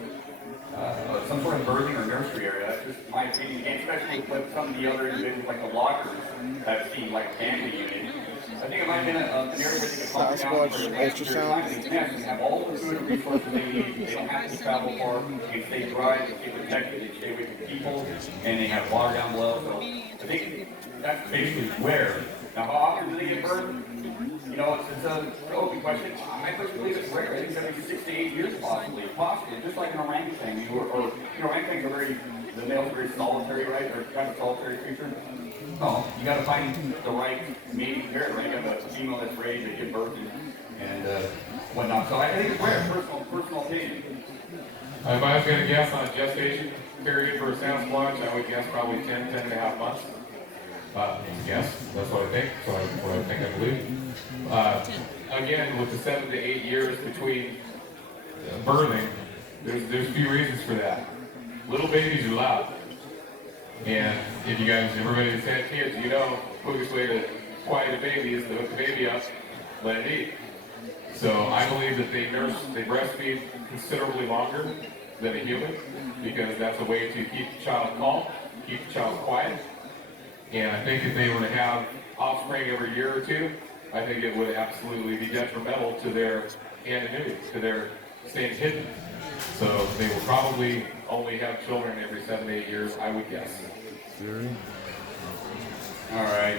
some sort of birthing or nursery area. That's just my opinion. And especially with some of the other individuals like the lockers that I've seen, like a family unit. I think it might have been an area where they could pop down for ultrasound and have all the food and resources they need. They don't have to travel far. They stay dry, they stay protected, they stay away from people, and they have water down below. So I think that's basically where. Now, how often do they give birth? It's an open question. I personally believe it's rare. I think it's every 6 to 8 years possibly. Just like an orangutan. Orangutans are the males are very solitary, right? They're kind of a solitary creature. Oh, you gotta find the right mating pair, right? You have a female that's ready to give birth and whatnot. So I think it's rare, personal opinion. If I was going to guess on a gestation period for a Sasquatch, I would guess probably 10 and a half months. Yes, that's what I think. That's what I think I believe. Again, with the 7 to 8 years between birthing, there's a few reasons for that. Little babies are loud. And if you guys, everybody that's had kids, you know the quickest way to quiet a baby is to hook the baby up, let it eat. So I believe that they breastfeed considerably longer than a human, because that's a way to keep the child calm, keep the child quiet. And I think if they were to have offspring every year or two, I think it would absolutely be detrimental to their anonymity, to their staying hidden. So they will probably only have children every 7 to 8 years, I would guess. All right,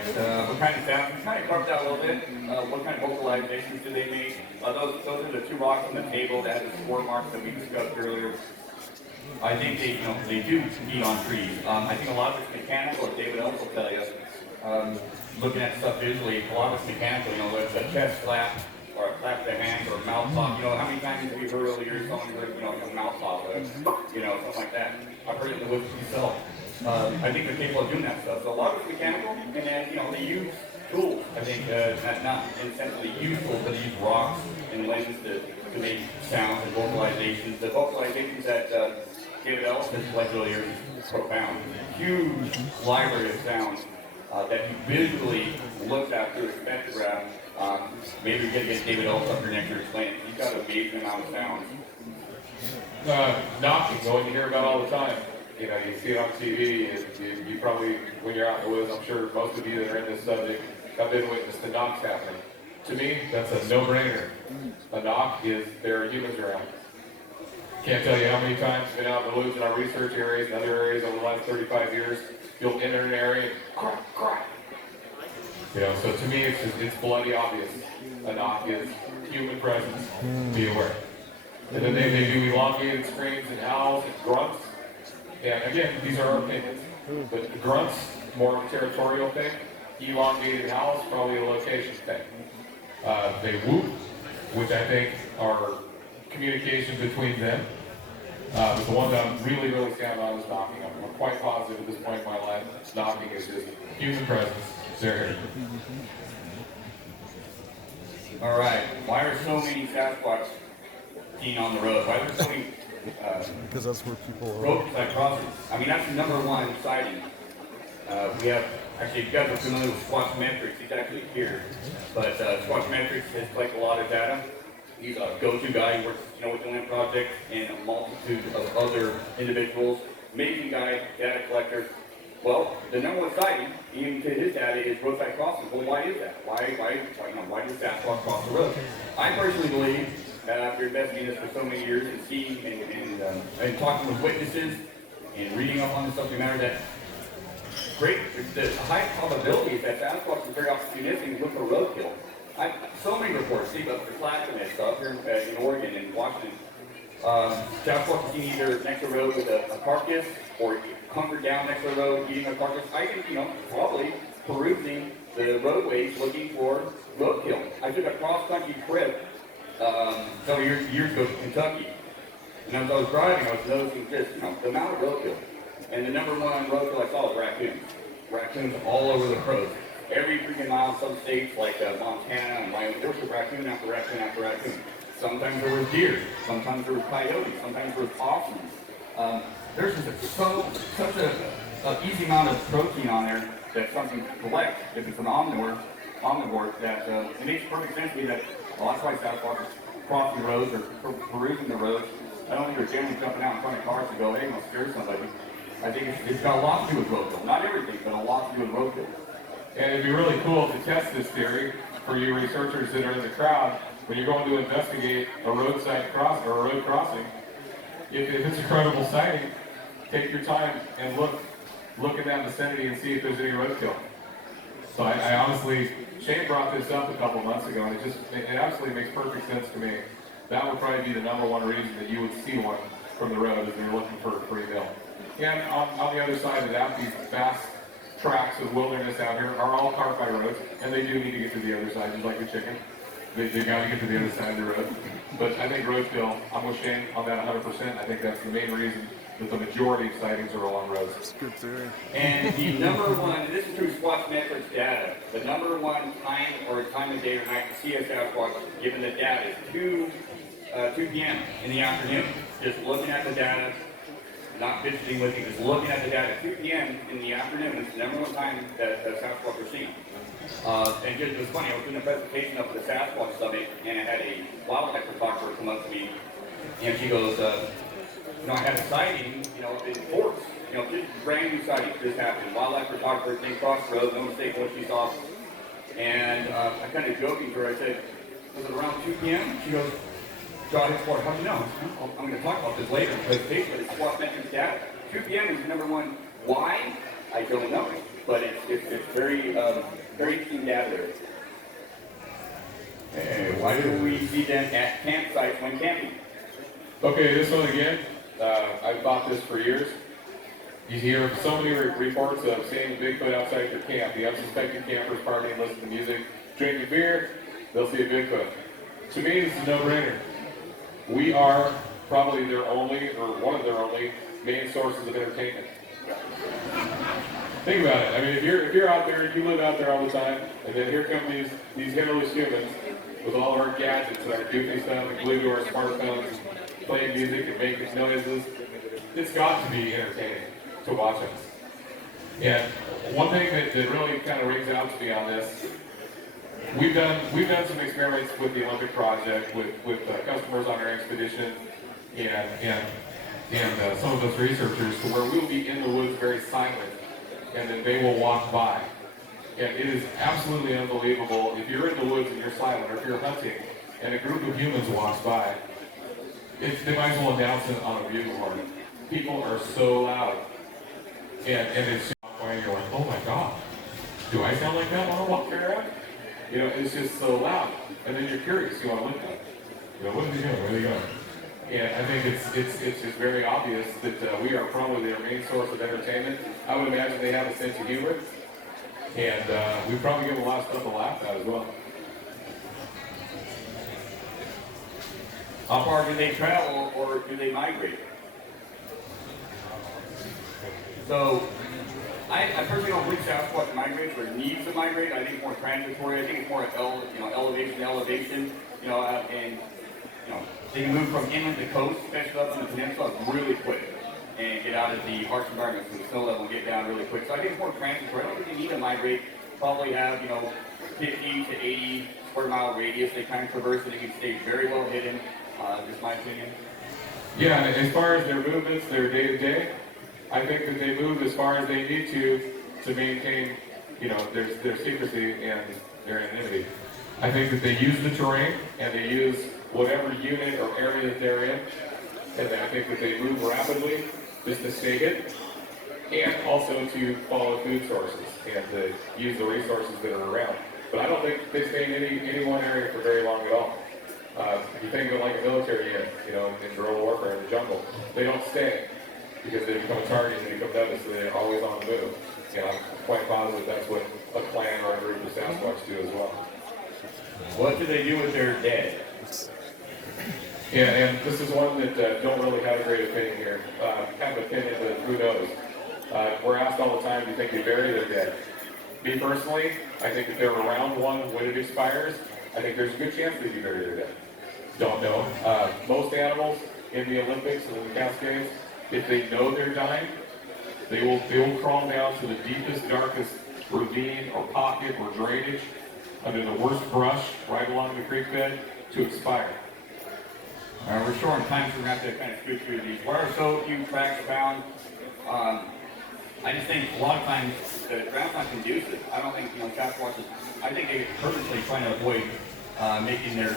what kind of sound? We kind of carved out a little bit. What kind of vocalizations do they make? Those are the two rocks on the table that have the spore marks that we discussed earlier. I think they do feed on trees. I think a lot of it's mechanical, as David Ellis will tell you. Looking at stuff visually, a lot of it's mechanical. It's a chest flap, or a clap of the hands, or a mouth pop. How many times have you heard over the years someone heard, a mouth pop, something like that? I've heard it in the woods myself. I think they're capable of doing that stuff. So a lot of it's mechanical, and then, they use tools. I think, not in the sense that they use tools, but they use rocks and lenses to make sounds and vocalizations. The vocalizations that David Ellis displayed earlier is profound. Huge library of sounds that he visually looks at through a spectrograph. Maybe we can get David Ellis up here next year to explain it. He's got an amazing amount of sounds. Knocking, what you hear about all the time. You see it on TV, and you probably, when you're out in the woods, I'm sure most of you that are in this subject have been witness to knocks happening. To me, that's a no-brainer. A knock is there are humans around. Can't tell you how many times I've been out in the woods in our research areas and other areas over the last 35 years. You'll enter an area, crack, crack. So to me, it's bloody obvious. A knock is human presence. Be aware. And then they do elongated screams and howls and grunts. And again, these are our opinions. But the grunts, more of a territorial thing. Elongated howls, probably a location thing. They whoop, which I think are communication between them. But the one that I'm really, really standing on is knocking. I'm quite positive at this point in my life, knocking is just human presence. They're here. All right. Why are so many Sasquatch seen on the road? Why are there so many because that's where people are. roadside crossings? I mean, that's the number one sighting. We have, actually, if you guys are familiar with SquatchMetrics, he's actually here. But SquatchMetrics has collected a lot of data. He's a go-to guy. He works, with the Land Project and a multitude of other individuals. Amazing guy, data collector. Well, the number one sighting, even to his data, is roadside crossings. Well, why is that? Why does Sasquatch cross the road? I personally believe, after investigating this for so many years and seeing and talking with witnesses and reading up on the subject matter, that the high probability is that Sasquatch is very opportunistic and look for roadkill. So many reports, see about the Clackamas stuff here in Oregon and Washington. Sasquatch is seen either next to the road with a carcass or hunkered down next to the road eating a carcass. I think, probably perusing the roadways looking for roadkill. I took a cross-country trip several years ago to Kentucky. And as I was driving, I was noticing just, the amount of roadkill. And the number one roadkill I saw was raccoons. Raccoons all over the coast. Every freaking mile in some states like Montana and Wyoming, there was raccoon after raccoon after raccoon. Sometimes there was deer, sometimes there was coyotes, sometimes there was possums. There's just such an easy amount of protein on there that something collects. If it's an omnivore, that it makes perfect sense to me that that's why Sasquatch crossing roads or perusing the roads. I don't think they're generally jumping out in front of cars to go, hey, I'm going to scare somebody. I think it's got a lot to do with roadkill. Not everything, but a lot to do with roadkill. And it'd be really cool to test this theory for you researchers that are in the crowd when you're going to investigate a roadside cross or a road crossing. If it's a credible sighting, take your time and look in that vicinity and see if there's any roadkill. So I honestly, Shane brought this up a couple months ago, and it absolutely makes perfect sense to me. That would probably be the number one reason that you would see one from the road if you're looking for a free meal. And on the other side of that, these vast tracts of wilderness out here are all carved by roads, and they do need to get to the other side, just like the chicken. They got to get to the other side of the road. But I think roadkill, I'm with Shane on that 100%. I think that's the main reason that the majority of sightings are along roads. It's good theory. And the number one, this is through SquatchMetrics data, the number one time or time of day or night to see a Sasquatch, given the data, is 2 p.m. in the afternoon. Just looking at the data, not visiting with you, just looking at the data. 2 p.m. in the afternoon is the number one time that Sasquatch are seen. And just, it was funny, I was doing a presentation up at the Sasquatch Summit, and I had a wildlife photographer come up to me, and she goes, I had a sighting, in Forks, just brand new sighting just happened. Wildlife photographer came across the road, no mistake what she saw. And I kind of joking to her, I said, was it around 2 p.m.? She goes, John, how do you know? I'm going to talk about this later, because basically it's SquatchMetrics data. 2 p.m. is the number one. Why? I don't know. But it's very, very interesting data there. Hey, why do we see them at campsites when camping? Okay, this one again. I've thought this for years. You hear so many reports of seeing Bigfoot outside your camp. The unsuspecting campers partying, listening to music, drinking beer, they'll see a Bigfoot. To me, this is a no-brainer. We are probably their only, or one of their only, main sources of entertainment. Think about it. I mean, if you're out there, if you live out there all the time, and then here come these hairless humans with all of our gadgets and our goofy stuff, and glued to our smartphones, playing music and making noises, it's got to be entertaining to watch us. And one thing that really kind of rings out to me on this, we've done some experiments with the Olympic project, with customers on our expedition, and some of those researchers, to where we'll be in the woods very silent, and then they will walk by. And it is absolutely unbelievable. If you're in the woods and you're silent, or if you're hunting, and a group of humans walks by, they might as well announce it on a buglehorn. People are so loud. And it's just and you're like, oh my God, do I sound like that when I walk around? It's just so loud. And then you're curious, you want to look at it. What are they doing? Where are they going? And I think it's just very obvious that we are probably their main source of entertainment. I would imagine they have a sense of humor. And we probably give them a lot of stuff to laugh at as well. How far do they travel, or do they migrate? So, I personally don't believe Sasquatch migrates or needs to migrate. I think it's more transitory. I think it's more elevation to elevation. And they can move from inland to coast, especially up on the peninsula, really quick, and get out of the harsh environments, and the snow level get down really quick. So I think it's more transitory. I don't think they need to migrate. Probably have 50 to 80 square mile radius. They kind of traverse it. They can stay very well hidden. Just my opinion. Yeah, as far as their movements, their day-to-day, I think that they move as far as they need to maintain, their secrecy and their anonymity. I think that they use the terrain and they use whatever unit or area that they're in, and I think that they move rapidly just to stay hidden, and also to follow food sources and to use the resources that are around. But I don't think they stay in any one area for very long at all. If you think of it like a military unit, in guerrilla warfare in the jungle, they don't stay because they become a target and they become noticed, so they're always on the move. And I'm quite positive that's what a clan or a group of Sasquatch do as well. What do they do with their dead? Yeah, and this is one that don't really have a great opinion here. Kind of opinion that who knows. We're asked all the time, do you think they bury their dead? Me personally, I think if they're around one when it expires, I think there's a good chance they do bury their dead. Don't know. Most animals in the Olympics and in the Cascades, if they know they're dying, they will crawl down to the deepest, darkest ravine or pocket or drainage under the worst brush right along the creek bed to expire. We're short on time, so we're going to have to kind of scoot through these. Why are so few tracks found? I just think a lot of times the ground's not conducive. I don't think, Sasquatch is, I think they're purposely trying to avoid making their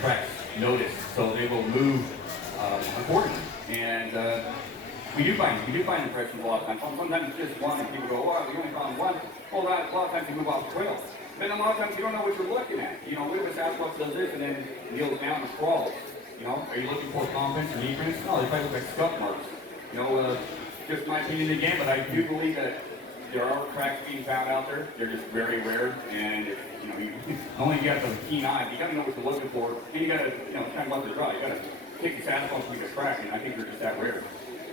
tracks noticed, so they will move accordingly. And we do find impressions a lot of times. Sometimes it's just one, and people go, "Well, we only found one." Well, a lot of times they move off the trail. Then a lot of times you don't know what you're looking at. What if a Sasquatch does this and then kneels down and crawls? Are you looking for comprints or knee prints? No, they probably look like scuff marks. Just my opinion again, but I do believe that there are tracks being found out there. They're just very rare, and you know, only if you have some keen eyes, you got to know what you're looking for, and you got to, you know, kind of let it draw. You got to take the Sasquatch with a track, and I think they're just that rare.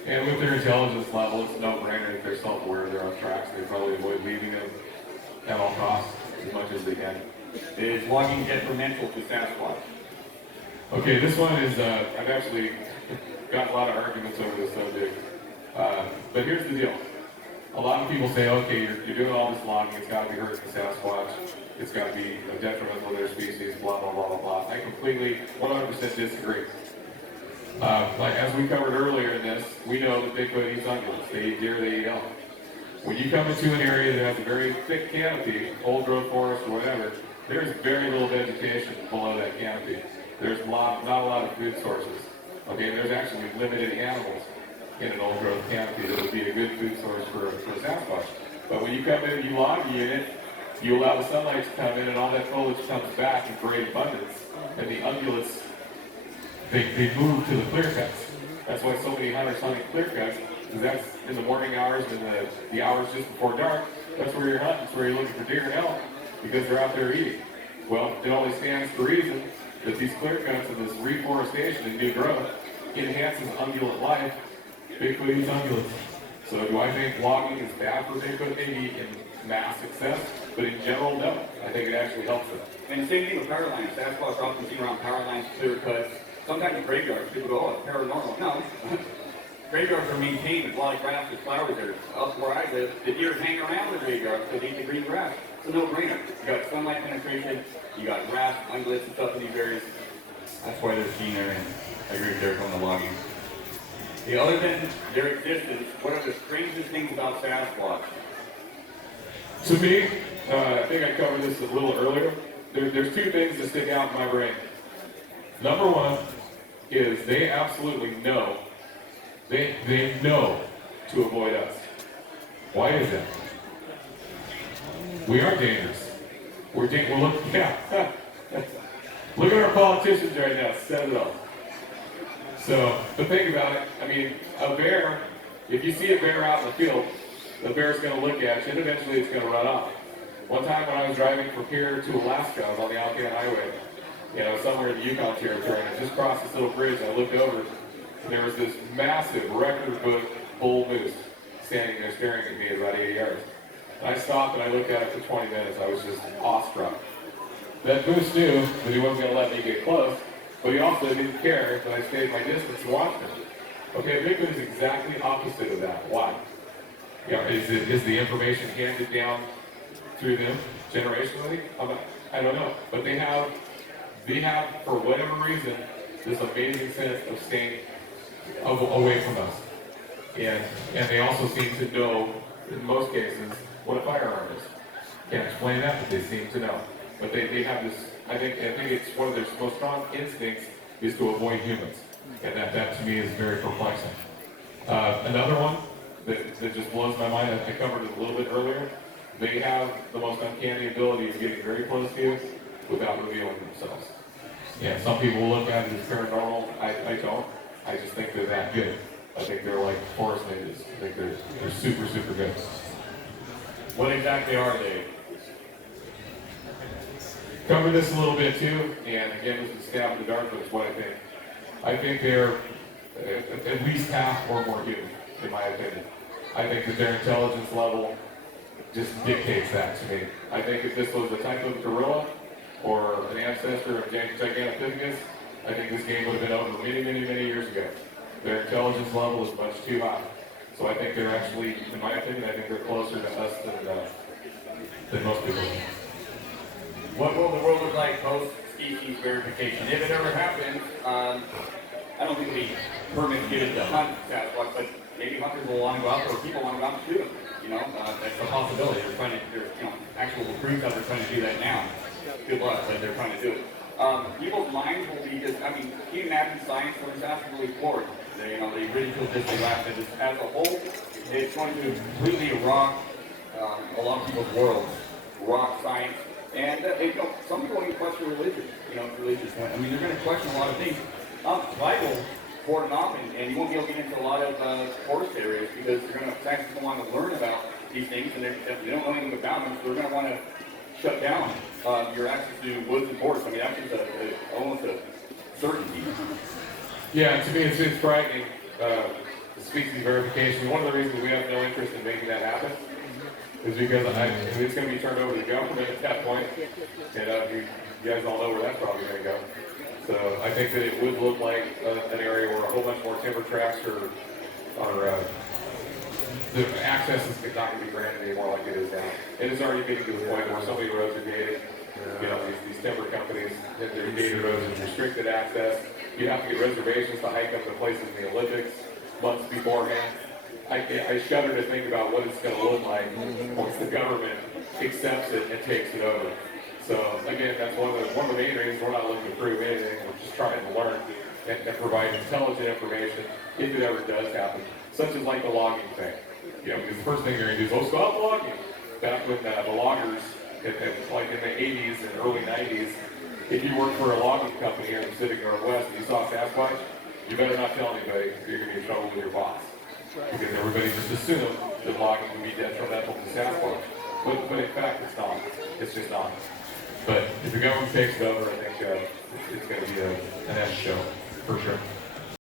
And with their intelligence level, it's a no-brainer. If they're self-aware they're on tracks, they probably avoid leaving them at all costs as much as they can. Is logging detrimental to Sasquatch? Okay, this one is, I've actually got a lot of arguments over this subject. But here's the deal. A lot of people say, okay, you're doing all this logging, it's got to be hurting the Sasquatch, it's got to be detrimental to their species, blah, blah, blah, blah, blah. I completely, 100% disagree. Like as we covered earlier in this, we know that Bigfoot eats ungulates. They eat deer, they eat elk. When you come into an area that has a very thick canopy, old growth forest or whatever, there's very little vegetation below that canopy. There's not a lot of food sources. Okay, there's actually limited animals in an old growth canopy that would be a good food source for a Sasquatch. But when you come in and you log a unit, you allow the sunlight to come in and all that foliage comes back in great abundance. And the ungulates, they move to the clear cuts. That's why so many hunters hunt in clear cuts, because that's in the morning hours and the hours just before dark. That's where you're hunting, that's where you're looking for deer and elk, because they're out there eating. Well, it only stands to reason that these clear cuts and this reforestation and new growth enhances ungulate life. Bigfoot eats ungulates. So do I think logging is bad for Bigfoot? Maybe in mass success, but in general, no. I think it actually helps them. And the same thing with power lines. Sasquatch are often seen around power lines, clear cuts, sometimes in graveyards. People go, oh, it's paranormal. No. Graveyards are maintained with a lot of grass and flowers there. Up where I live, the deer hang around the graveyard because they eat the green grass. It's a no-brainer. You got sunlight penetration, you got grass, ungulates and stuff in these areas. That's why they're seen there, and I agree with Derek on the logging. The other than their existence, what are the strangest things about Sasquatch? To me, I think I covered this a little earlier. There's two things that stick out in my brain. Number one is they absolutely know, they know to avoid us. Why is that? We are dangerous. We're look, yeah. Look at our politicians right now, set it up. So, but think about it. I mean, a bear, if you see a bear out in the field, the bear's going to look at you and eventually it's going to run off. One time when I was driving from here to Alaska, I was on the Alcan Highway, somewhere in the Yukon Territory, and I just crossed this little bridge, and I looked over, and there was this massive record-book bull moose standing there staring at me at about 80 yards. And I stopped and I looked at it for 20 minutes. I was just awestruck. That moose knew that he wasn't going to let me get close, but he also didn't care that I stayed my distance and watched him. Okay, Bigfoot is exactly opposite of that. Why? Is the information handed down through them generationally? I don't know. But they have, for whatever reason, this amazing sense of staying away from us. And they also seem to know, in most cases, what a firearm is. Can't explain that, but they seem to know. But they have this, I think it's one of their most strong instincts is to avoid humans. And that to me is very perplexing. Another one that just blows my mind, I covered it a little bit earlier, they have the most uncanny ability of getting very close to you without revealing themselves. Yeah, some people will look at it as paranormal. I don't. I just think they're that good. I think they're like forest ninjas. I think they're super, super good. What exactly are they? Covered this a little bit too, and again, this is a stab in the dark, but it's what I think. I think they're at least half or more human, in my opinion. I think that their intelligence level just dictates that to me. I think if this was a type of gorilla or an ancestor of Gigantopithecus, I think this game would have been over many, many, many years ago. Their intelligence level is much too high. So I think they're actually, in my opinion, I think they're closer to us than most people. What will the world look like post-species verification? If it ever happens, I don't think we permit to get it to hunt Sasquatch, but maybe hunters will want to go out there, or people want to go out and shoot them. That's a possibility. There's actual recruits out there trying to do that now. Good luck, but they're trying to do it. People's minds will be just, can you imagine science when it's absolutely floored? They ridicule this, they laugh at this. As a whole, it's going to completely rock a lot of people's worlds, rock science. And some people even question religion, religious. They're going to question a lot of things. The Bible, cordon off, and you won't be able to get into a lot of forest areas because they're going to want to learn about these things, and they don't know anything about them, so they're going to want to shut down your access to woods and forests. I mean, that's just almost a certainty. Yeah, to me, it's frightening. Species verification. One of the reasons we have no interest in making that happen is because it's going to be turned over to the government at that point, and you guys all know where that's probably going to go. So I think that it would look like an area where a whole bunch more timber tracks are the access is not going to be granted anymore like it is now. And it's already getting to the point where so many roads are gated. You know, these timber companies, their gated roads and restricted access. You have to get reservations to hike up to places in the Olympics months beforehand. I shudder to think about what it's going to look like once the government accepts it and takes it over. So again, that's one of the main reasons we're not looking to prove anything. We're just trying to learn and provide intelligent information if it ever does happen, such as like the logging thing. You know, because the first thing you're going to do is, stop logging. Back when the loggers, like in the 80s and early 90s, if you worked for a logging company here in the Pacific Northwest and you saw Sasquatch, you better not tell anybody or you're going to get in trouble with your boss. Because everybody just assumed that logging would be detrimental to Sasquatch. But in fact, it's not. It's just not. But if the government takes it over, I think it's going to be an S show, for sure.